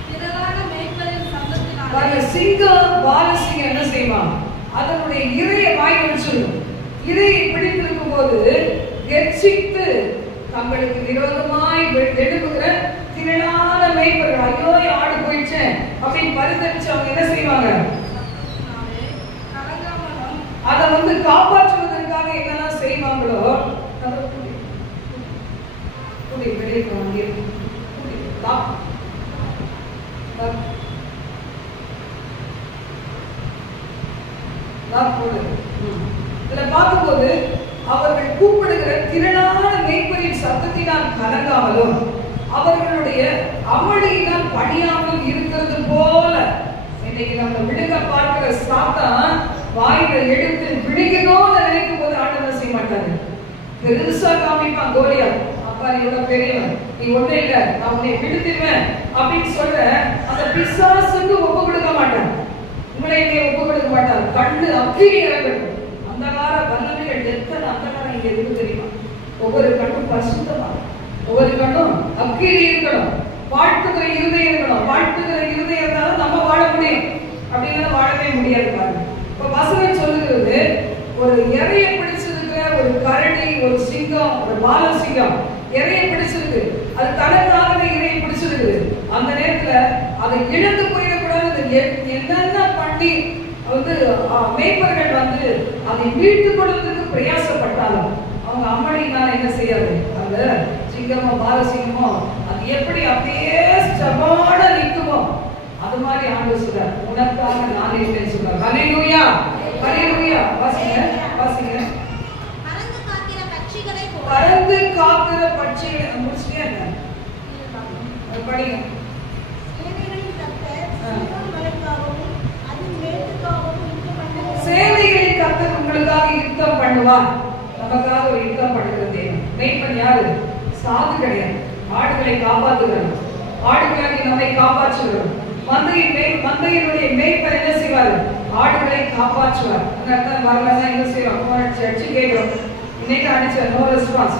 திரளான மேய்ப்பரின் சத்தத்தினாலே. சிங்கம் பாலசிங்கம் என்ன செய்வான்? அதனுடைய இரையை வாய் வச்சிடும். இரையை பிடித்திருக்கும் போது கர்ச்சித்து தங்களுக்கு விரோதமாய் எழுப்புகிற திரளான மேய்ப்பர்கள், ஐயோ ஆடு போயிடுச்சு அப்படின்னு பரிதவிச்சு அவங்க என்ன செய்வாங்க? அதை காப்பாற்றுவதற்காக என்னெல்லாம் செய்வாங்களோ வெளியே இதுல பார்க்கும்போது அவர்கள் கூப்பிடுகிற திரளான மேய்ப்பரின் சத்தத்தினால் கலங்காமலும் அவர்களுடைய அமளியினால் பணியாமல் இருக்கிறது போல. இன்னைக்கு நம்ம விழுங்க பார்க்கிற சாத்தான் வாயில எடுத்து விழுகணும்னு நினைக்கும் போது ஆண்டவர் செய்ய மாட்டாரு. பெருசா காமிப்பான் கோலியாத், அப்பா நீ இவ்வளவு பெரியவன், நீ ஒண்ணே இல்ல, நான் உன்னை விடுத்துருவேன் அப்படின்னு சொல்ற அந்த பிசாசுக்கு ஒப்பு கொடுக்க மாட்டான். உங்களை ஒப்பு கொடுக்க மாட்டார். கண்ணு அக்கினி இறங்கட்டும். அந்த கால வல்லமைகள் எத்தனை அந்த காலம் இங்க இருக்கு தெரியுமா? ஒவ்வொரு கண்ணும் பரிசுத்தமா, ஒவ்வொரு கண்ணும் அக்கினி இருக்கணும், வாழ்த்துகிற இருதயம் இருக்கணும். வாழ்த்துகிற இருதயம் இருந்தாலும் நம்ம வாழ முடியும், அப்படின்னா வாழவே முடியாது பாருங்க. இப்ப வசனம் சொல்லுகிறது, ஒரு இறைய பிடிச்சிருக்கிற ஒரு கரடி, ஒரு சிங்கம், ஒரு பால சிங்கம் இறைய பிடிச்சிருக்கு, அது தனக்காக இறையை பிடிச்சிருக்கு. அந்த நேரத்துல அதை இழந்து போயிடக்கூடாது. என்னென்ன பண்ணி வந்து மேய்ப்பர்கள் வந்து அதை மீட்டு கொடுத்ததுக்கு பிரயாசப்பட்டாலும் அவங்க அம்மனினால என்ன செய்யாது. அந்த சிங்கமோ பால சிங்கமோ அது எப்படி அப்படியே ஸ்டபான நிற்குமோ அது மாதிரி ஆண்டு சொல்றார், உனக்காக நானே இல்லைன்னு சொல்றார். ஹல்லேலூயா, ஹல்லேலூயா. வாசிங்க வாசிங்க. பறந்து காக்கிற பட்சிகளை முடிச்சுட்டே இருக்க படிங்க. சேவைகளின் கர்த்தர் உங்களுக்காக யுத்தம் பண்ணுவார். நமக்காக ஒரு யுத்தம் பண்ணுகிற தேவன். மேய்ப்பன் யாரு? சாது கிடையாது. ஆடுகளை காப்பாற்றுகிறோம், ஆடுகளை நம்மை காப்பாற்றுகிறோம். மந்தையினுடைய மேய்ப்பன் என்ன செய்வார்? ஆடுகளை காப்பாற்றுவார். அதான் வரலாம் என்ன செய்யறோம், அடிச்சு கேட்கிறோம். இன்னைக்கு அடிச்ச நோ ரெஸ்பான்ஸ்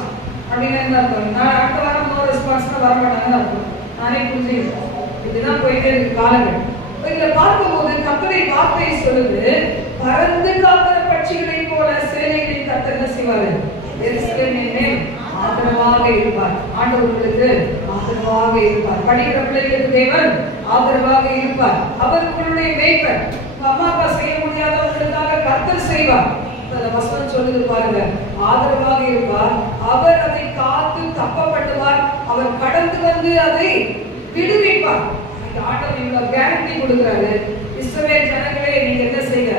அப்படின்னு என்ன அர்த்தம்? நான் அடுத்த வாரம் நோ ரெஸ்பான்ஸ்னா வர மாட்டாங்கன்னு அர்த்தம். நானே புரிஞ்சுக்கிறேன். இப்படிதான் போயிட்டே இருக்கு காலங்கள். இதுல பார்க்கும்போது கர்த்தரை வார்த்தை சொல்லுது, பறந்து காக்கிற பட்சிகளை போல சேனைகளின் கர்த்தர் என்ன செய்வாரு? எருசலேமின் மேல் ஆதரவாக இருப்பார். ஆண்டவர்களுக்கு ஆதரவாக இருப்பார். படிக்கிற பிள்ளைகளுக்கு தேவன் ஆதரவாக இருப்பார். அவர் உங்களுடைய மேய்ப்பர். அம்மா அப்பா செய்ய முடியாதவர்களுக்காக கர்த்தர் செய்வார். வசனம் சொல்லுது பாருங்க, ஆதரவாக இருப்பார். அவர் அதை காத்து தப்பப்படுவார். அவர் கடந்து வந்து அதை விடுவிப்பார். ஆண்டவர் இவ்வளவு கேரண்டி கொடுக்கிறாரு. இஸ்ரவேல் ஜனங்களே, நீங்க என்ன செய்ய,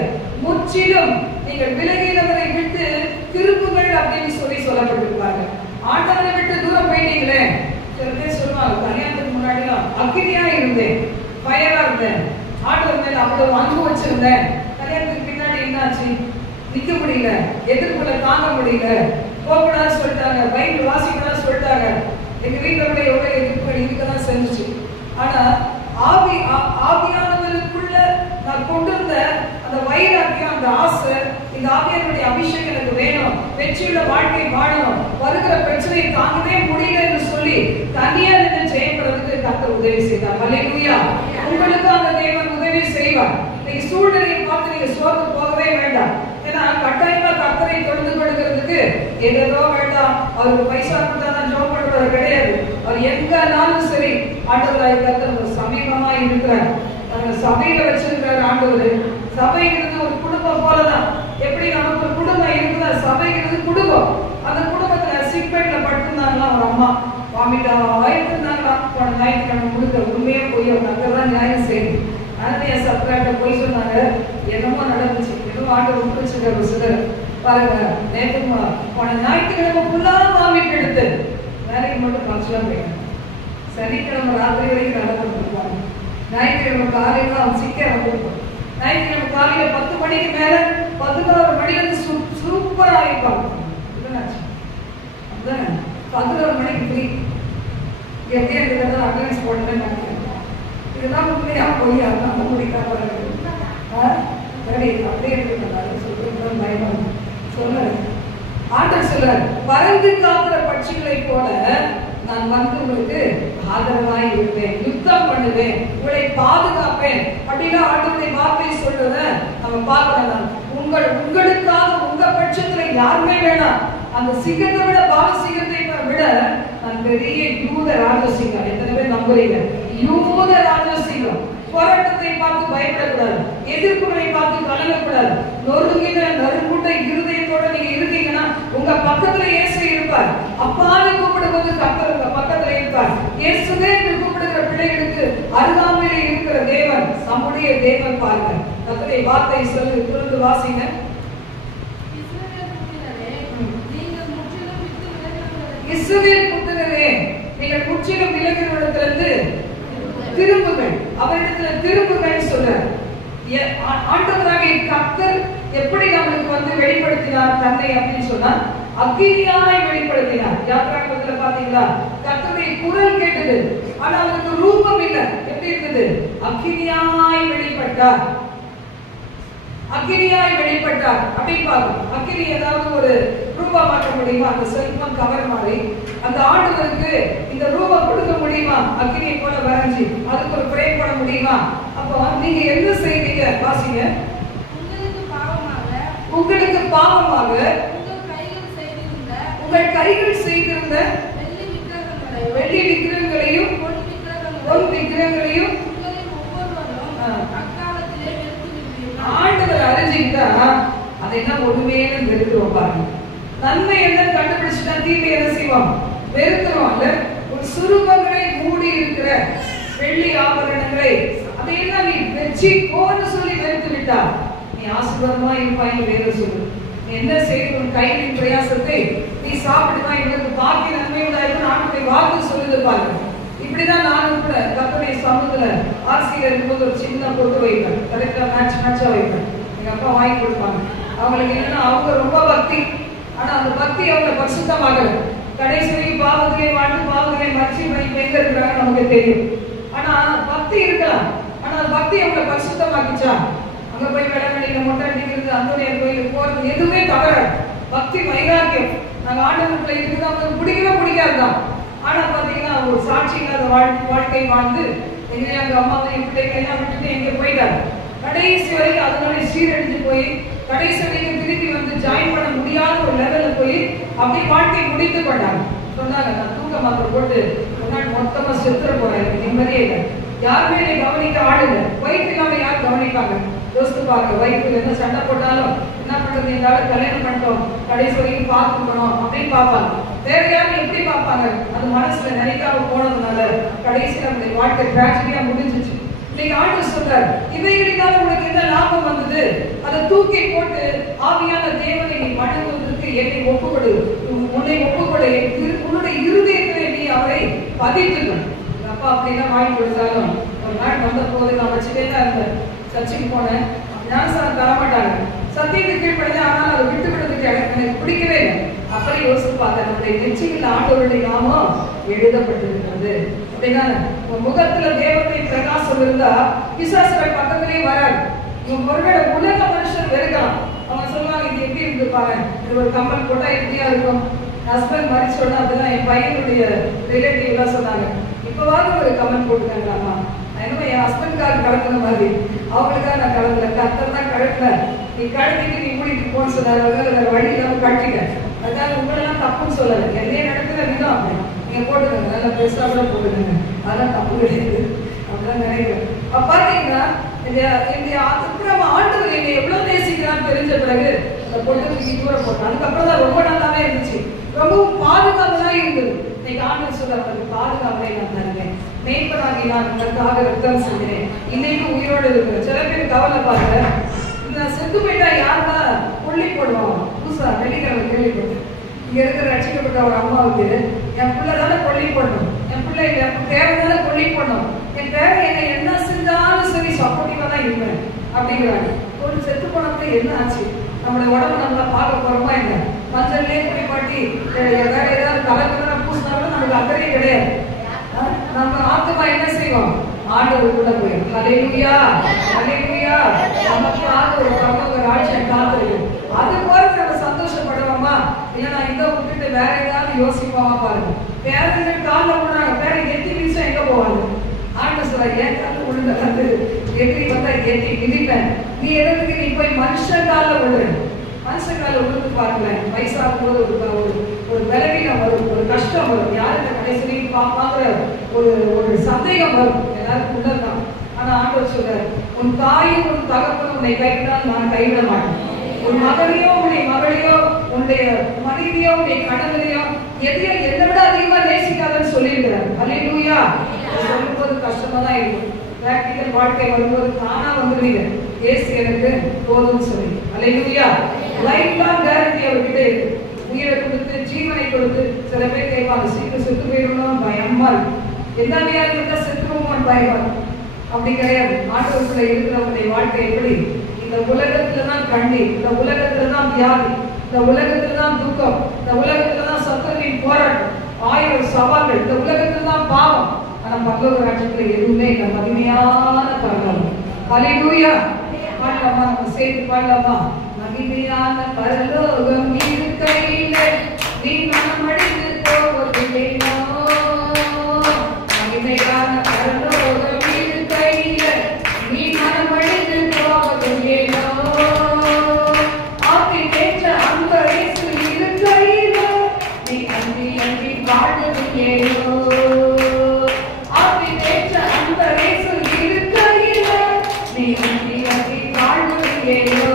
முற்றிலும் நீங்கள் விலகினவரை விட்டு திருப்புகள் அப்படின்னு சொல்லப்பட்டிருப்பாங்க. ஆண்டவரை விட்டு தூரம் போயிட்டீங்களே. சில பேர் சொல்லுவாங்க, கல்யாணத்துக்கு முன்னாடிலாம் அக்கினியா இருந்தேன், பயரா இருந்தேன், ஆண்டவர் மேல அவ்வளவு அன்பு வச்சிருந்தேன். கல்யாணத்துக்கு பின்னாடி என்னாச்சு? நிக்க முடியல, எதிர்ப்புல தாங்க முடியல, போகக்கூடாதுன்னு சொல்லிட்டாங்க, பைபிள் வாசிக்கூடாதுன்னு சொல்லிட்டாங்க. எங்க வீட்டுல கூட எவ்வளவு எதிர்ப்புகள் இருக்கதான் செஞ்சுச்சு. ஆனா ஆவியானவருக்குள்ள நான் கொண்டு வந்த அந்த வைராக்கியம், அந்த ஆசை, இந்த ஆவியானுடைய அபிஷேகம் எனக்கு வேணும், வெற்றியுள்ள வாழ்க்கை வாழணும், வருகிற பிரச்சனையை தாங்கவே முடியல என்று சொல்லி தனியா நின்று ஜெயப்படுறதுக்கு கர்த்தர் உதவி செய்தார். ஹல்லேலூயா. உங்களுக்கு அந்த தேவன் உதவி செய்வார். நீங்க சூழ்நிலையை பார்த்து நீங்க சோர்ந்து போகவே வேண்டாம். ஏன்னா கட்டாயமா கர்த்தரை தொழுது கொடுக்கிறதுக்கு ஏதோ வேண்டாம், அவருக்கு பைசா கொடுத்தாதான் ஜோம் பண்றது கிடையாது. அவர் எங்கனாலும் சரி ஆண்டவராய் கர்த்தர் சமீபமா இருக்கிறார். சபையில வச்சிருக்கிறார் ஆண்டவர். சபைங்கிறது ஒரு குடும்பம் போலதான். எப்படி நமக்கு ஒரு குடும்பம் இருக்குதா, சபைங்கிறது குடும்பம். அந்த குடும்பத்துல சிக்பெட்ல படுத்திருந்தாங்களா ஒரு அம்மா, வாமிட்டா ஆயிருந்தாங்களா, போன ஞாயிற்றுக்கிழமை கொடுக்க உண்மையே போய் அவங்க அங்கதான் நியாயம் செய்யும். அதனால என் சப்ராட்ட போய் சொன்னாங்க, என்னமோ நடந்துச்சு, ஏதோ ஆண்டவர் முடிச்சிருக்காரு சிலர் பாருங்க. நேற்று போன ஞாயிற்றுக்கிழமை ஃபுல்லா வாமிட்டு எடுத்து வேலைக்கு மட்டும் பங்க்சுவலா போயிட்டாங்க. சனிக்கிழமை ராத்திரி வரைக்கும் நடந்துருப்பாங்க. ஞாயிற்றுக்கிழமை காலையில அவன் சீக்கிரம் வந்துருப்பான். ஞாயிற்றுக்கிழமை காலையில 10 மணிக்கு மேல 11 மணில இருந்து சூப்பரா இருப்பாங்க. இதுனாச்சு அதுதானே 11 மணிக்கு ஃப்ரீ. எப்படியே இருக்கிறதா அட்வான்ஸ் போடணும்னு நினைக்கிறேன். இதுதான் உண்மையா பொய்யா நம்ம முடிக்காம சரி அப்படியே இருக்கிறது சொல்றது பயமா சொல்லுறேன். ஆண்டவர் சொல்றார், பறந்து காக்கிற பட்சிகளை போல நான் வந்து உங்களுக்கு ஆதரவாய் இருப்பேன், யுத்தம் பண்ணுவேன், உங்களை பாதுகாப்பேன் அப்படின்னா ஆண்டவருடைய வார்த்தை சொல்றத நம்ம பார்க்கலாம். உங்களுக்காக உங்க பட்சத்துல யாருமே வேணாம். அந்த சிங்கத்தை விட பால சிங்கத்தை விட நான் பெரிய யூத ராஜசிங்கம். எத்தனை பேர் நம்புறீங்க? யூத ராஜசிங்கம். போராட்டத்தை பார்த்து பயப்படக்கூடாது, எதிர்ப்புகளை பார்த்து கலங்கக்கூடாது. நொறுங்கின நறுங்குண்ட இருதயத்தோட நீங்க இருக்கீங்கன்னா உங்க பக்கத்துல இயேசு இருப்பார். அப்பான்னு கூப்பிடும்போது கர்த்தர் உங்க பக்கத்துல இருப்பார். இயேசுவே என்று கூப்பிடுகிற பிள்ளைகளுக்கு அருகாமையிலே இருக்கிற தேவன் நம்முடைய தேவன். பாருங்க, கர்த்தருடைய வார்த்தை சொல்லி திறந்து வாசிங்க. இஸ்ரவேல் புத்திரரே, நீங்கள் முற்றிலும் விலகினவரிடத்திலிருந்து திரும்புங்கள், அவரிடத்துல திரும்புங்கள் சொல்றார். ஆண்டவராகிய கர்த்தர் எப்படி நம்மளுக்கு வெளிப்படுத்தினார் தன்னை அப்படின்னு சொன்னா அக்கினியாய் வெளிப்படுத்தினார். யாத்திராகமத்துல பாத்தீங்களா, கர்த்தருடைய குரல் கேட்டது, ஆனா அவருக்கு ரூபம் இல்லை. எப்படி இருந்தது? அக்கினியாய் வெளிப்பட்டார், அக்கினியாய் வெளிப்பட்டார் அப்படின்னு பார்க்கணும். அக்கினி ஏதாவது ஒரு ரூபம் மாற்ற முடியுமா? அந்த செல்போன் கவர் மாதிரி அந்த ஆண்டவருக்கு இந்த ரூபம் கொடுக்க முடியுமா? அக்கினியை போல வரைஞ்சி அதுக்கு ஒரு பிரேம் பண்ண முடியுமா? அப்போ நீங்க என்ன செய்வீங்க? வாசிங்க. உங்களுக்கு பாவமாக உங்கள் கைகள் செய்திருந்த வெள்ளி விக்கிரகங்களையும் பொன் விக்கிரகங்களையும் ஆண்டவர் அறிஞ்சிட்டா அதை என்ன ஒண்ணுமே வெறுத்துருவோம். பாருங்க, நன்மை என்ன கண்டுபிடிச்சுட்டா தீமை என்ன செய்வோம்? வெறுத்துருவோம். இல்ல, ஒரு சுரூபங்களை மூடி இருக்கிற வெள்ளி ஆபரணங்களை அதையெல்லாம் நீ வெச்சி போன்னு சொல்லி வெறுத்து விட்டா நீ ஆசீர்வாதமா இருப்பாய். வேற சொல்லு, நீ என்ன செய்ய? உன் கையின் பிரயாசத்தை நீ சாப்பிட்டுதான் இவருக்கு பாக்கி நன்மையுடைய ஆண்டுடைய வாக்கு சொல்லுது. பாருங்க, இப்படிதான் நானும் கூட கர்த்தருடைய சமூகத்துல ஆசிரியர் இருக்கும்போது ஒரு சின்ன பொட்டு வைப்பேன். கரெக்டா மேட்சா வைப்பேன். எங்க அப்பா வாங்கி கொடுப்பாங்க. அவங்களுக்கு என்னன்னா அவங்க ரொம்ப பக்தி, ஆனா அந்த பக்தி அவங்க பரிசுத்தமாகல. கடைசி வரைக்கும் பாவத்திலே வாழ்ந்து பாவத்திலே மறைச்சி இப்ப எங்க இருக்கிறாங்க நமக்கு தெரியும். ஆனா பக்தி இருக்கலாம், ஆனா அந்த பக்தி அவங்க பரிசுத்தமாக்கிச்சா? அங்க போய் வேளாங்கண்ணியில மொட்டை அடிக்கிறது, அந்தோனியார் கோயிலுக்கு போறது எதுவுமே தவறாது. பக்தி வைராக்கியம் நாங்க ஆண்டவர்களை இருக்குது அவங்களுக்கு பிடிக்கவே பிடிக்காதுதான். ஆனா பாத்தீங்கன்னா ஒரு சாட்சி இல்லாத வாழ்க்கை வாழ்ந்து எங்க அம்மாவை பிள்ளைங்க விட்டுட்டு எங்க போயிட்டாரு. கடைசி வரைக்கும் அதனால சீரழிஞ்சு போய் கடைசி வரைக்கும் திருப்பி ஜாயின் பண்ண முடியாத ஒரு லெவல்ல போய் அப்படி வாழ்க்கை முடித்து கொண்டாங்க. சொன்னாங்க, நான் தூக்க மாத்திரை போட்டு முன்னாடி மொத்தமா செத்துற போறேன், நிம்மதியே இல்லை, யாருமே என்னை கவனிக்க ஆள் இல்லை. வயிற்று இல்லாம யார் கவனிப்பாங்க? யோசித்து பாருங்க, வயிற்றுல என்ன சண்டை போட்டாலும் என்ன பண்றது, எங்காவது கல்யாணம் பண்ணிட்டோம் கடைசி வரைக்கும் பார்த்துக்கணும் அப்படின்னு பார்ப்பாங்க. வேற யாரும் எப்படி பார்ப்பாங்க? அது மனசுல நினைக்காம போனதுனால கடைசியில் அந்த வாழ்க்கை டிராஜடியா முடிஞ்சிச்சு. இன்னைக்கு ஆண்டவர் சொல்றாரு, இவைகளினால உனக்கு என்ன லாபம் வந்தது? அதை தூக்கி போட்டு ஆவியான தேவனை நீ வணங்குவதற்கு என்னை ஒப்புக்கொடு, உன்னை ஒப்புக்கொடு, உன்னுடைய இருதயத்தை நீ அவரை பதித்துக்கணும். அப்பா அப்படின்னா வாங்கி கொடுத்தாலும் ஒரு நாள் வந்த போது நான் வச்சுட்டே தான் இருந்தேன். சர்ச்சுக்கு போனேன், ஞானஸ்தானம் தரமாட்டாங்க, சத்தியத்துக்கு கீழ்படுது, ஆனால் அதை விட்டு விடுறதுக்கு எனக்கு பிடிக்கவே இல்லை. அப்படி யோசித்து பார்த்தேன், நம்முடைய நெற்றியில் ஆண்டவருடைய நாமம் எழுதப்பட்டிருக்கிறது அப்படின்னா உங்க முகத்துல தேவனுடைய பிரகாசம் இருந்தா பிசாசுகள் பக்கத்திலே வராது. உங்க ஒருவேளை உலக மனுஷன் வெறுக்கலாம். அவங்க சொல்லுவாங்க, இது எப்படி இருந்து பாரு, இது ஒரு கம்பல் போட்டா எப்படியா இருக்கும். ஹஸ்பண்ட் மாதிரி சொன்னா அதெல்லாம் என் பையனுடைய ரிலேட்டிவ் எல்லாம் சொன்னாங்க, இப்பவாவது ஒரு கமெண்ட் போட்டுக்காங்களாமா. என்னமோ என் ஹஸ்பண்டுக்காக கலக்கின மாதிரி அவங்களுக்காக நான் கலக்கல, கர்த்தர் தான் கலக்கல. நீ கழட்டிட்டு நீ மூடிட்டு போன்னு சொன்னாரு, வேற வழி இல்லாம கழட்டிக்க. அதுக்காக உங்களெல்லாம் தப்புன்னு சொல்லலை, என்னையே நடக்கிற விதம் அப்படி நீங்க போட்டுக்கோங்க, நல்லா பெருசா கூட போட்டுக்கோங்க, அதெல்லாம் தப்பு கிடையாது அப்படிதான் நினைக்கிறேன். அப்ப பாத்தீங்கன்னா இந்த ஆண்டவர் என்னை எவ்வளவு நேசிக்கிறான்னு தெரிஞ்ச பிறகு அந்த பொண்ணுக்கு தூர போட்டோம். அதுக்கப்புறம் தான் ரொம்ப நல்லாவே இருந்துச்சு, ரொம்பவும் பாதுகாப்பா இருந்தது. இன்னைக்கு ஆண்டவர் சொல்ல பாதுகாப்பை நான் தருவேன், மேய்ப்பனாகி நான் உனக்காக ரத்தம் செஞ்சேன், இன்னைக்கு உயிரோடு இருக்கிறேன். சில பேர் கவலை பாருங்க, இந்த செத்து போயிட்டா யாருன்னா கொல்லி போடுவாங்க. புதுசா வெள்ளிக்கிழமை கேள்விப்பட்டேன், இங்க இருக்கிற ரட்சிக்கப்பட்ட ஒரு அம்மாவுக்கு என் பிள்ளை தானே கொல்லி போடணும், என் பிள்ளை என் தேவை தானே கொல்லி போடணும், என் தேவை என்னை என்ன செஞ்சாலும் சரி சப்போர்ட்டிவா தான் இருப்பேன் அப்படிங்கிறாங்க. ஒரு செத்து போனப்ப என்ன ஆச்சு? நம்மளுடைய உடம்பு நம்மள பார்க்க போறோமா என்ன? மஞ்சள்லேயே குடிப்பாட்டி வேற ஏதாவது கலக்குனா பூசினாலும் நமக்கு அக்கறையே கிடையாது. நம்ம ஆத்மா என்ன செய்வோம்? ஆண்டவருக்குள்ள போயிடும். ஹல்லேலூயா, ஹல்லேலூயா. நமக்காக ஒரு பரலோக ராஜ்யம் காத்திருக்கு. அது போறது நம்ம சந்தோஷப்படுவோமா? இல்ல நான் இதை விட்டுட்டு வேற ஏதாவது யோசிப்போமா? பாருங்க, வேற காலில் விடுறாங்க, வேற எத்தி மிதிச்சா எங்க போவாங்க? ஆண்டவர் சொல்றாரு, என் காலில் விழுந்து எதிரி வந்தா எத்தி மிதிப்பேன், நீ எதுக்கு நீ போய் மனுஷன் காலில் விடுற? மனுஷன் காலில் விழுந்து பாருங்களேன், வயசாகும் போது ஒரு பலவீனம் வரும், ஒரு கஷ்டம் வரும், யாருக்கு கடைசி பார்க்குற ஒரு சந்தேகம் வரும், எல்லாருக்கும் உள்ளதான். ஆனா ஆண்டவர் சொல்றாரு, உன் தாயும் உன் தகப்பனும் உன்னை கைவிட்டால் நான் கைவிட மாட்டேன். உன் மகனையோ உன்னை மகளையோ உன்னுடைய மனைவியோ உன்னுடைய கணவனையோ எதையோ என்னை விட அதிகமா நேசிக்காதன்னு சொல்லியிருக்கிறார். ஹல்லேலூயா. சொல்லும்போது கஷ்டமா தான் இருக்கும், பிராக்டிக்கல் வாழ்க்கை வரும்போது தானா வந்துடுவீங்க, இயேசு எனக்கு போதும்னு சொல்லி. ஹல்லேலூயா. லைஃப் லாங் கேரண்டி அவர்கிட்ட இருக்கு. உயிரை கொடுத்து ஜீவனை கொடுத்து. சில பேர் கேட்பாங்க, சீக்கிரம் செத்து போயிடணும் பயமா இருக்கு, எந்த வியாதி இருந்தா செத்துருவோம் பயமா. அப்படி கிடையாது. ஆண்டவருக்குள்ள இருக்கிறவங்களுடைய வாழ்க்கை எப்படி? இந்த உலகத்துலதான் கண்ணீர், இந்த உலகத்துலதான் வியாதி, இந்த உலகத்துலதான் துக்கம், இந்த உலகத்துலதான் சத்துருவின் போராட்டம், 1000 சவால்கள், இந்த உலகத்துலதான் பாவம். ஆனா பரலோக ராஜ்யத்துல எதுவுமே இல்லை. மகிமையான பரலோகம். ஹல்லேலூயா. பாடலாமா? நம்ம சேர்த்து பாடலாமா? மகிமையான பரலோகம் இருக்கையிலே நீ மனமடிந்து போவதில்லையோ. மகிமையான பரலோகம் இருக்கையிலே நீ மனமடிந்து போவதில்லையோ. ஆத்தி கேட்ட அந்த இயேசு இருக்கையிலே நீ அன்பி அன்பி வாழவில்லையோ. ஆத்தி கேட்ட அந்த இயேசு இருக்கையிலே நீ அன்பி அன்பி வாழவில்லையோ.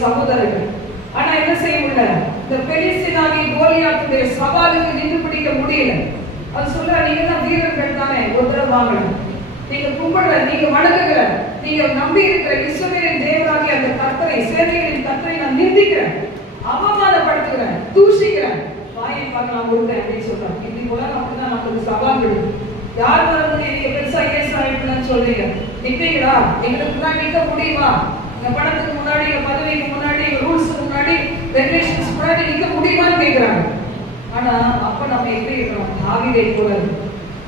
சகோதரர்கள். ஆனா என்ன செய்ய முடியல? இந்த பெலிஸ்தீனாவி கோலியாத்துடைய சவாலுக்கு நின்று பிடிக்க முடியல. அது சொல்ற, நீங்க தான் வீரர்கள் தானே, ஒருத்தர் வாங்கணும். நீங்க கும்பிடுற, நீங்க வணங்குகிற, நீங்க நம்பி இருக்கிற இஸ்ரவேலின் தேவனாகிய அந்த கர்த்தரை, சேனைகளின் கர்த்தரை நான் நிந்திக்கிறேன், அவமானப்படுத்துகிறேன், தூஷிக்கிறேன். வாயை பார்க்கலாம் ஒருத்தன் அப்படின்னு சொல்றான். இப்படி போல அப்படிதான் நமக்கு சவால் விடுது. யார் வந்து நீங்க பெருசா ஏசாயிட்டுன்னு சொல்றீங்க, நிப்பீங்களா? எங்களுக்கு தான் நிற்க முடியுமா? இந்த பணத்துக்கு முன்னாடி, பதவிக்கு முன்னாடி, ரூல்ஸுக்கு முன்னாடி, ரெகுலேஷன்ஸ் முன்னாடி நிற்க முடியுமான்னு கேட்கிறாங்க. ஆனா அப்ப நம்ம எப்படி இருக்கிறோம்? தாவீதை போல.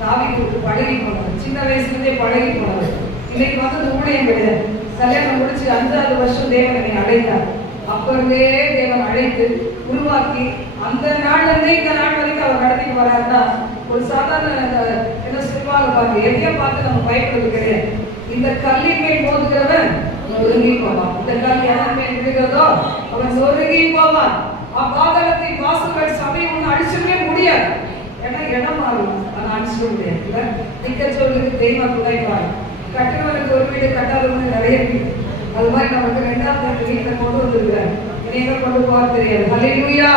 தாவீதுக்கு பழகி போனது, சின்ன வயசுல இருந்தே பழகி போனது. இன்னைக்கு வந்து ஊழியம் கிடையாது. கல்யாணம் முடிச்சு 5வது வருஷம் தேவன் என்னை அழைத்தார். அப்ப இருந்தே தேவன் அழைத்து உருவாக்கி அந்த நாள்ல இருந்தே இந்த நாள் வரைக்கும் அவர் நடத்திட்டு வராருன்னா, ஒரு சாதாரண என்ன சொல்லுவாங்க பாருங்க, எதையும் பார்த்து நம்ம பயப்படுறது கிடையாது. இந்த கல்லின் மேல் மோதுகிறவன் நொறுங்கி போவான். இந்த கல் எதன் மேல் விழுகிறதோ அவன் நொறுங்கி போவான். பாதாளத்தின் வாசல்கள் சபை ஒண்ணு அடிச்சுக்கவே முடியாது. ஏன்னா இடம் மாறும், அதை அடிச்சுக்க முடியாது. நிக்க சொல்லுக்கு தெய்வம் துணைப்பாரு. கட்டுறவனுக்கு ஒரு வீடு, கட்டாதவனுக்கு நிறைய வீடு. அது மாதிரி நமக்கு 2வது வீட்டுல கொண்டு வந்துருக்கிறார். எங்க கொண்டு போக தெரியாது. ஹல்லேலூயா,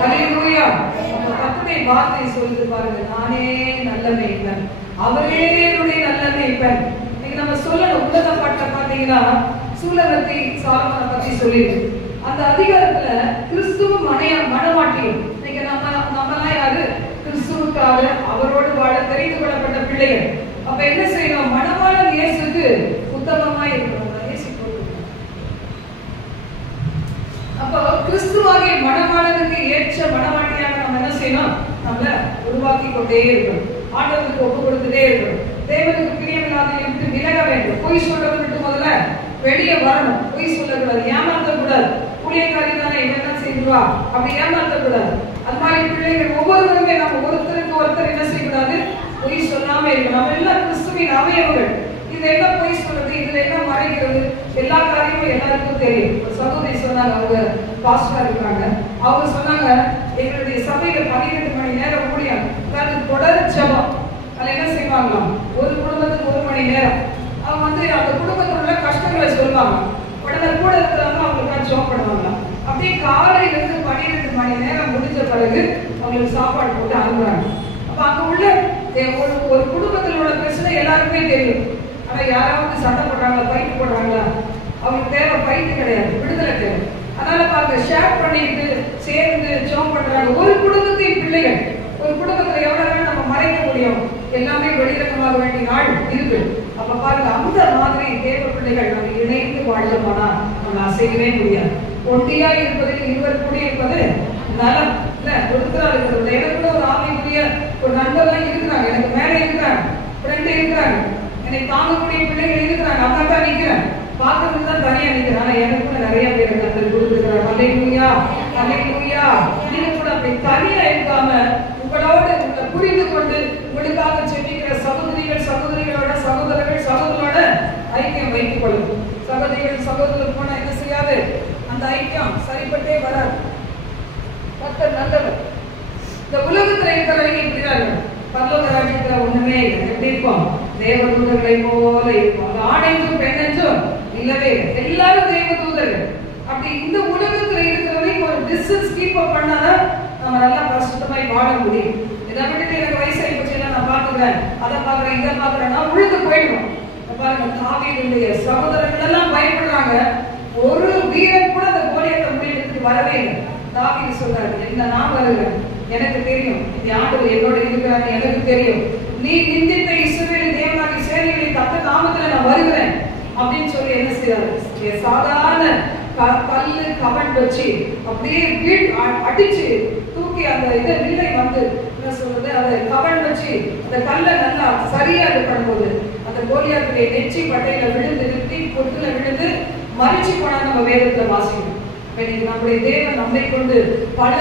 ஹல்லேலூயா. நம்ம கர்த்தருடைய வார்த்தை சொல்லுது பாருங்க, நானே நல்ல மேய்ப்பன், அவரே என்னுடைய நல்ல மேய்ப்பன். இன்னைக்கு நம்ம சொல்லணும். உலக பாட்டை பாத்தீங்கன்னா சூலகத்தை சாலமோனை பத்தி சொல்லிருக்கு. அந்த அதிகாரத்துல கிறிஸ்துவும் மனவாட்டியும். இன்னைக்கு நம்மலாம் யாரு? கிறிஸ்துவுக்காக அவரோடு வாழ தெரிந்து கொள்ளப்பட்ட பிள்ளைகள். அப்ப என்ன செய்யணும்? மணவாளன் இயேசுக்கு உத்தமமா இருக்கணும். அப்போ கிறிஸ்துவாகிய மணவாளனுக்கு ஏற்ற மணவாட்டியாக நம்ம என்ன செய்யணும்? நம்மள உருவாக்கி கொண்டே இருக்கணும். ஆண்டவருக்கு ஒப்பு கொடுத்துட்டே இருக்கணும். தேவனுக்கு பிரியமில்லாததை விட்டு விலக வேண்டும். பொய் சொல்றது விட்டு முதல்ல வெளியே வரணும். பொய் சொல்லக்கூடாது, ஏமாற்றக்கூடாது. ஊழியக்காரி தானே என்ன செய்வா அப்படி ஏமாற்றக்கூடாது. அது மாதிரி பிள்ளைகள் ஒவ்வொருவருமே நம்ம ஒருத்தருக்கு ஒருத்தர் என்ன செய்யக்கூடாது? பொய் சொல்லாம இருக்கணும். நம்ம எல்லாம் கிறிஸ்துவின் அவயவங்கள். இது என்ன பொய் சொல்றது, இதுல என்ன மறைக்கிறது? எல்லா காரியமும் எல்லாருக்கும் தெரியும். ஒரு சகோதரி சொன்னாங்க, அவங்க பாஸ்டரா இருக்காங்க. அவங்க சொன்னாங்க, எங்களுடைய சபையில 12 மணி நேரம் ஊழியம், தொடர் ஜெபம். அதுல என்ன செய்வாங்களாம்? ஒரு குடும்பத்துக்கு 1 மணி நேரம். அவங்க வந்து அந்த குடும்பத்தில் உள்ள கஷ்டங்களை சொல்லுவாங்க. உடனே கூட இருக்கிறவங்க அவங்களுக்கு ஜெபம் பண்ணுவாங்க. அப்படியே காலையில இருந்து 12 மணி நேரம் முடிஞ்ச பிறகு அவங்களுக்கு சாப்பாடு போட்டு அனுப்புறாங்க. அப்ப அங்க உள்ள ஒரு குடும்பத்தில் உள்ள பிரச்சனை எல்லாருக்குமே தெரியும். ஆனா ஆனா யாராவது சண்டை போடுறாங்களா, ஃபைட் போடுறாங்களா? அவங்களுக்கு தேவை ஃபைட் கிடையாது, விடுதலை தேவை. அதனால பாருங்க, ஷேர் பண்ணிட்டு சேர்ந்து ஜாம் பண்றாங்க. ஒரு குடும்பத்தின் பிள்ளைகள், ஒரு குடும்பத்துல எவ்வளவு நாள் நம்ம மறைக்க முடியும்? எல்லாமே வெளிரங்கமாக வேண்டிய நாள் இருக்கு. அப்ப பாருங்க, அந்த மாதிரி தேவ பிள்ளைகள் நம்ம இணைந்து வாழ்ந்தோம்னா நம்ம அசையவே முடியாது. ஒட்டியா இருப்பதில் இருவர் கூட இருப்பது நலம் இல்ல, ஒருத்தரா இருக்கிறது. எனக்கு கூட ஒரு ஆவிக்குரிய ஒரு நண்பர்லாம் இருக்கிறாங்க, எனக்கு மேல இருக்கிறாங்க, ஃப்ரெண்டு இருக்கிறாங்க, எனக்கு தாங்கக்கூடிய பிள்ளைகள் இருக்கிறாங்க. அவங்க தான் நிக்கிறேன், பார்க்கறதுக்கு தான் தனியா நிக்கிறேன். ஆனா எனக்கு கூட நிறைய பேர் கத்தர் கொடுத்துருக்கிறாங்க. அல்லேலூயா, அல்லேலூயா. நீங்க கூட அப்படி தனியா இருக்காம உங்களோட புரிந்து கொண்டு உங்களுக்காக செபிக்கிற சகோதரிகள், சகோதரிகளோட சகோதரர்கள், சகோதரோட ஐக்கியம் வைத்துக் கொள்ளும். சகோதரிகள் சகோதரர் போனா என்ன செய்யாது? அந்த ஐக்கியம் சரிப்பட்டே வராது. கர்த்தர் நல்லவர். இந்த உலகத்துல இருக்கிறவங்க இப்படிதான் இருக்கும். பரலோக ராஜ்யத்துல ஒண்ணுமே இல்லை. எப்படி இருப்போம்? தேவதூதர்களை போல இருப்போம். ஆணைக்கும் பெண்ணென்றும் இல்லவே இல்லை. எல்லாரும் தேவதூதர்கள். அப்படி இந்த உலகத்துல இருக்கிறவங்க ஒரு டிஸ்டன்ஸ் கீப் அப் பண்ணாதான் நம்ம நல்லா கஷ்டமாய் வாழ முடியும். இதை விட்டுட்டு எனக்கு வயசாகி போச்சு, நான் பாத்துக்கிறேன், அதை பாக்குறேன், இதை பாக்குறேன்னா உழுந்து போயிடுவோம். பாருங்க, தாவீதுடைய சகோதரர்கள் எல்லாம் பயப்படுறாங்க. ஒரு வீரன் கூட அந்த கோலியாத்தை முடியறதுக்கு வரவே இல்லை. தாவீது சொல்றாரு, என்ன நான் வருகிறேன், எனக்கு தெரியும் இந்த ஆண்டவர் என்னோட இருக்கிறார், எனக்கு தெரியும். நீ நிந்தித்த இஸ்ரவேலின் தேவனாகிய சேனைகளின் கர்த்தர் நாமத்துல நான் வருகிறேன் அப்படின்னு சொல்லி என்ன செய்யறாரு? சாதாரண கல்லு கவன் வச்சு அப்படியே அடிச்சு தூக்கி அந்த இதை நிலை வந்து என்ன சொல்றது, அதை கவன் வச்சு அந்த கல்லை நல்லா சரியா இது பண்ணும்போது அந்த கோலியாத்துடைய நெச்சி பட்டையில விழுந்து நிறுத்தி பொட்டுல விழுந்து மறிச்சு போனா நம்ம வேதத்துல வாசிக்கணும். நம்முடைய தேவன் நம்மை கொண்டு பல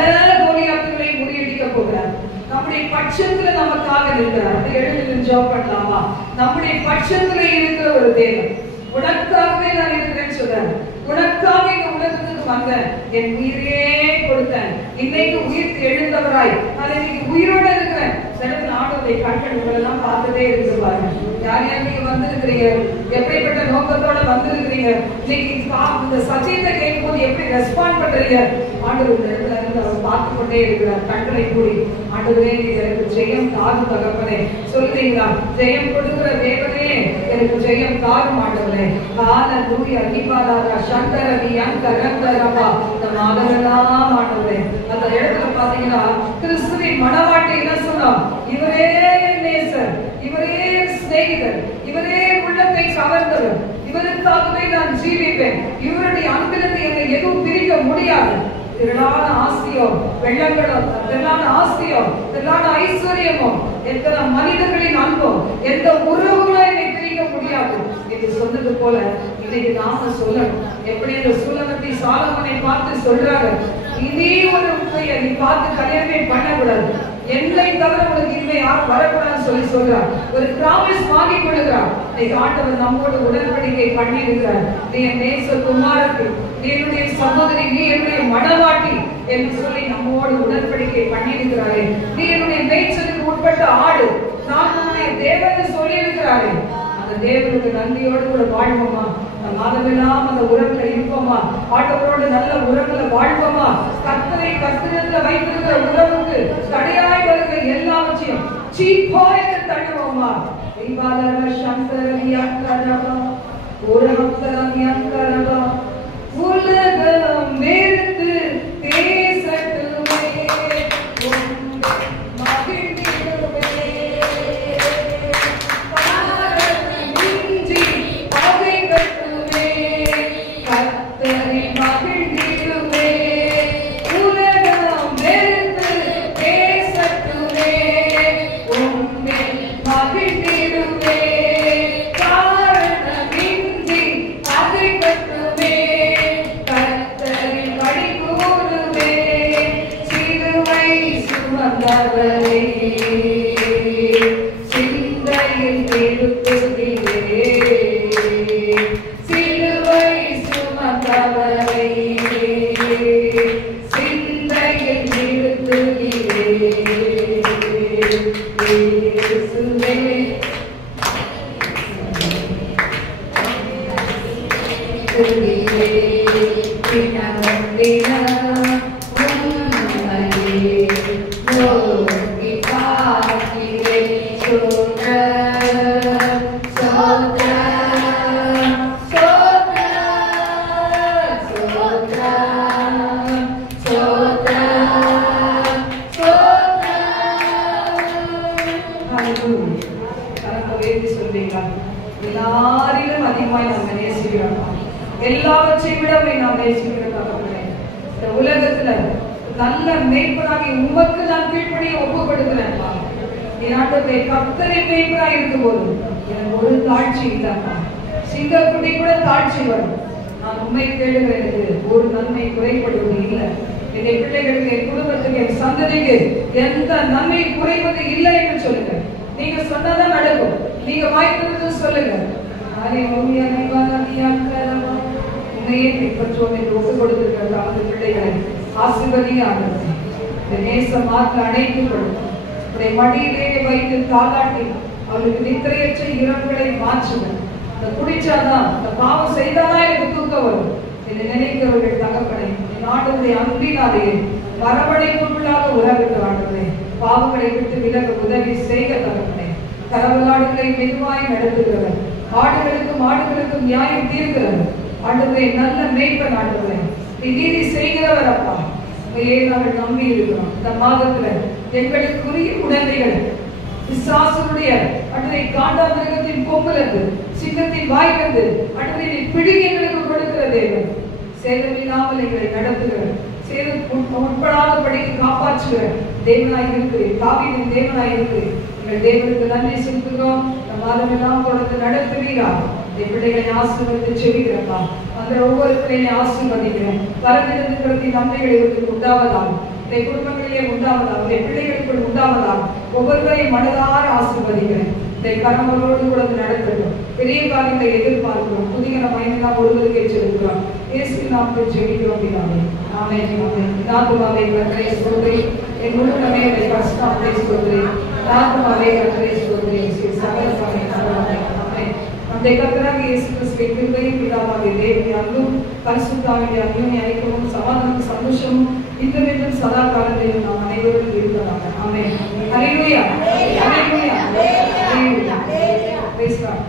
கோலியாத்துகளை முறியடிக்க போகிறார். நம்முடைய பட்சத்துல நமக்காக இருக்கிறார். அப்படி எழுந்து ஜெபம் பண்ணலாமா? நம்முடைய பட்சத்துல இருக்கிற ஒரு தேவன், உனக்காகவே நான் இருக்கிறேன்னு சொல்றாரு. உனக்காக இந்த உலகத்துக்கு வந்தேன், என் உயிரே கொடுத்தேன், இன்னைக்கு உயிர் எழுந்தவராய் நான் இன்னைக்கு உயிரோட இருக்கிறேன். சிலர் ஆண்டவருடைய கண்கள் எல்லாம் பார்த்துட்டே இருக்கு பாருங்க. யார் யார் நீங்க வந்திருக்கிறீங்க, எப்படிப்பட்ட நோக்கத்தோட வந்திருக்கிறீங்க, இன்னைக்கு இந்த சத்தியத்தை கேட்கும் போது எப்படி ரெஸ்பாண்ட் பண்றீங்க? ஆண்டவர் இடத்துல இருந்து அவர் பார்த்து கொண்டே இருக்கிறார். கண்களை கூடி, ஆண்டவரே எனக்கு ஜெயம் தாரும் தகப்பனே சொல்றீங்களா? ஜெயம் கொடுக்கிற தேவனே எனக்கு ஜெயம் தாரும் ஆண்டவரே. ஹalleluya. தீபாதாரா சங்கரவி அங்கரந்தரபா நம்ம ஆதரலாம் ஆண்டவரே. அந்த இடத்துல பாத்தீங்கன்னா கிறிஸ்துவின் மணவாட்டி என்ன சொன்னோம்? இவரே நேசர், இவரே சிநேகிதர், இவரே உள்ளத்தை கவர்ந்தவர், இவருக்காகவே நான் ஜீவிப்பேன், இவருடைய அன்பிலிருந்து என்னை எதுவும் பிரிக்க முடியாது. திரளான ஆசையோ வெள்ளங்களோ, திரளான ஆசையோ திரளான ஐஸ்வர்யமோ, எத்தனை மனிதர்களின் அன்போ, எந்த உறவுகளோ என்னை பிரிக்க முடியாது என்று சொன்னது போல இன்னைக்கு நாம சொல்லணும். எப்படி இந்த சுலகத்தை சாலமனை பார்த்து சொல்றாங்க, இதே ஒரு உண்மையை நீ பார்த்து கல்யாணமே பண்ணக்கூடாது, என்னை தவிர உனக்கு இனிமே யாரும் வரக்கூடாதுன்னு சொல்லி சொல்றார். ஒரு பிராமிஸ் வாங்கி கொள்கிறார். இன்னைக்கு ஆண்டவர் நம்மோடு உடன்படிக்கை பண்ணி இருக்கிறார். நீ என் நேச குமாரத்தி, நீ என்னுடைய சகோதரி, நீ என்னுடைய மணவாட்டி என்று சொல்லி நம்மோடு உடன்படிக்கை பண்ணி இருக்கிறாரே. நீ என்னுடைய மேய்ச்சலுக்கு உட்பட்ட ஆடு, நான் உன்னுடைய தேவன் சொல்லி இருக்கிறாரே. அந்த தேவனுக்கு நன்றியோடு கூட வாழ்வோமா? மாதமெல்லாம் அந்த உறவுல இருப்போமா? ஆண்டவரோடு நல்ல உறவுல வாழ்வோமா? கர்த்தரை கர்த்தரிடத்துல வைத்திருக்கிற உறவுக்கு தடையாய் வருகிற எல்லாவற்றையும் சீப்பாய் தள்ளுவோமா? தீபாதார சங்கரவியாக்கரவா ஒரஹப்தரவியாக்கரவா உலகம் வெறுத்து தேசத்துமே So எல்லாரிலும் அதிகமாய் நம்ம நேசிக்கிறோம். எல்லாவற்றையும் விட நாம் நேசிக்கிற தகப்பனே, இந்த உலகத்துல நல்ல மேய்ப்பனாகி உமக்கு நான் கீழ்ப்படிய ஒப்பு கொடுக்கிறேன்ப்பா. என் ஆண்டவரே, கர்த்தரை மேய்ப்பனா இருக்கும் போது எனக்கு ஒரு தாழ்ச்சி இல்லப்பா. சிங்கக்குட்டி கூட தாழ்ச்சி வரும். நான் உண்மை கேளுகிறேன், ஒரு நன்மை குறைபடுவது இல்லை. என் பிள்ளைகளுக்கு, என் குடும்பத்துக்கு, என் சந்ததிக்கு எந்த நன்மை குறைவது இல்லை என்று சொல்லுங்க. நீங்க சொன்னதான் நடக்கும். நீங்க வாய்ப்பு சொல்லுங்க. உண்மையை பின்பற்றுவோம் என்று ஒப்பு கொடுத்திருக்கிற அந்த பிள்ளைகளை ஆசீர்வதியாக இந்த நேசம் மாற்ற அணைத்துக் கொடுக்கும். மடியிலே வைத்து தாளாட்டி அவளுக்கு நித்திரையற்ற இரவுகளை மாற்றுவேன். அந்த குடிச்சாதான், அந்த பாவம் செய்தாதான் எனக்கு தூக்கம் வரும் என்று நினைக்கிறவர்கள் தகப்பனை என் ஆண்டவருடைய அன்பினாலே வரவழைப்புக்குள்ளாக உறவிட்டு ஆண்டவரே, பாவங்களை விட்டு விலக உதவி செய்க தகப்பனே. கரவலாடுகளை மெதுவாய் நடத்துகிறவர், ஆடுகளுக்கும் ஆடுகளுக்கும் நியாயம் தீர்க்கிறவர் ஆண்டவரே, நல்ல மேய்ப்பன் ஆண்டவரே, நீதி செய்கிறவர் அப்பா. உண்மையே நாங்கள் நம்பி இருக்கிறோம். இந்த மாதத்துல எங்களுக்குரிய உடந்தைகள் பிசாசுடைய அன்றை காண்டாமிருகத்தின் கொம்பிலிருந்து, சிங்கத்தின் வாயிலிருந்து அன்றை பிடிங்கி எங்களுக்கு கொடுக்கிற தேவன், சேதமில்லாமல் எங்களை நடத்துகிற, சேதம் உட்படாதபடிக்கு காப்பாற்றுகிற தேவனாய் இருக்கிறேன். தாவீதின் தேவனாய் இருக்கிறேன். எங்கள் தேவனுக்கு நன்றி செலுத்துகிறோம். இந்த மாதமெல்லாம் தொடர்ந்து நடத்துவீரா. என் பிள்ளைகளை ஆசீர்வதித்து செவிக்கிறப்பா. அந்த ஒவ்வொரு பிள்ளைகளையும் ஆசீர்வதிக்கிறேன். வரவிருந்திருக்கிற நன்மைகள் இவருக்கு உண்டாவதாகும், என் குடும்பங்களிலே உண்டாவதாகும், என் பிள்ளைகளுக்குள் உண்டாவதாகும். ஒவ்வொருவரையும் மனதார ஆசீர்வதிக்கிறேன். கரங்களோடு கூட நடத்தட்டும். பெரிய காரியங்களை எதிர்பார்க்கிறோம். புதிய மயமெல்லாம் ஒருவருக்கே செலுத்துகிறோம். இயேசு நாமத்தில் ஜெபிக்கிறோம் பிதாவே. ஆமென். ஆமென். நாத்துமாவே கர்த்தரை ஸ்தோத்திரி. என் முழுக்கமே கஷ்டத்தை ஸ்தோத்திரி. நாத்துமாவே கர்த்தரை ஸ்தோத்திரி. சகல சமயம் நம்முடைய கர்த்தராகிய இயேசு கிறிஸ்துவின் கிருபையும் பிதாவாகிய தேவனுடைய அன்பும் பரிசுத்தாவின் அன்பும் ஐக்கியமும் சமாதானமும் சந்தோஷமும் இன்றும் சதா காலத்திலும் நாம் அனைவரும் இருப்பதாக. ஆமென். ஹல்லேலூயா. ஹல்லேலூயா. ஹல்லேலூயா. Praise God.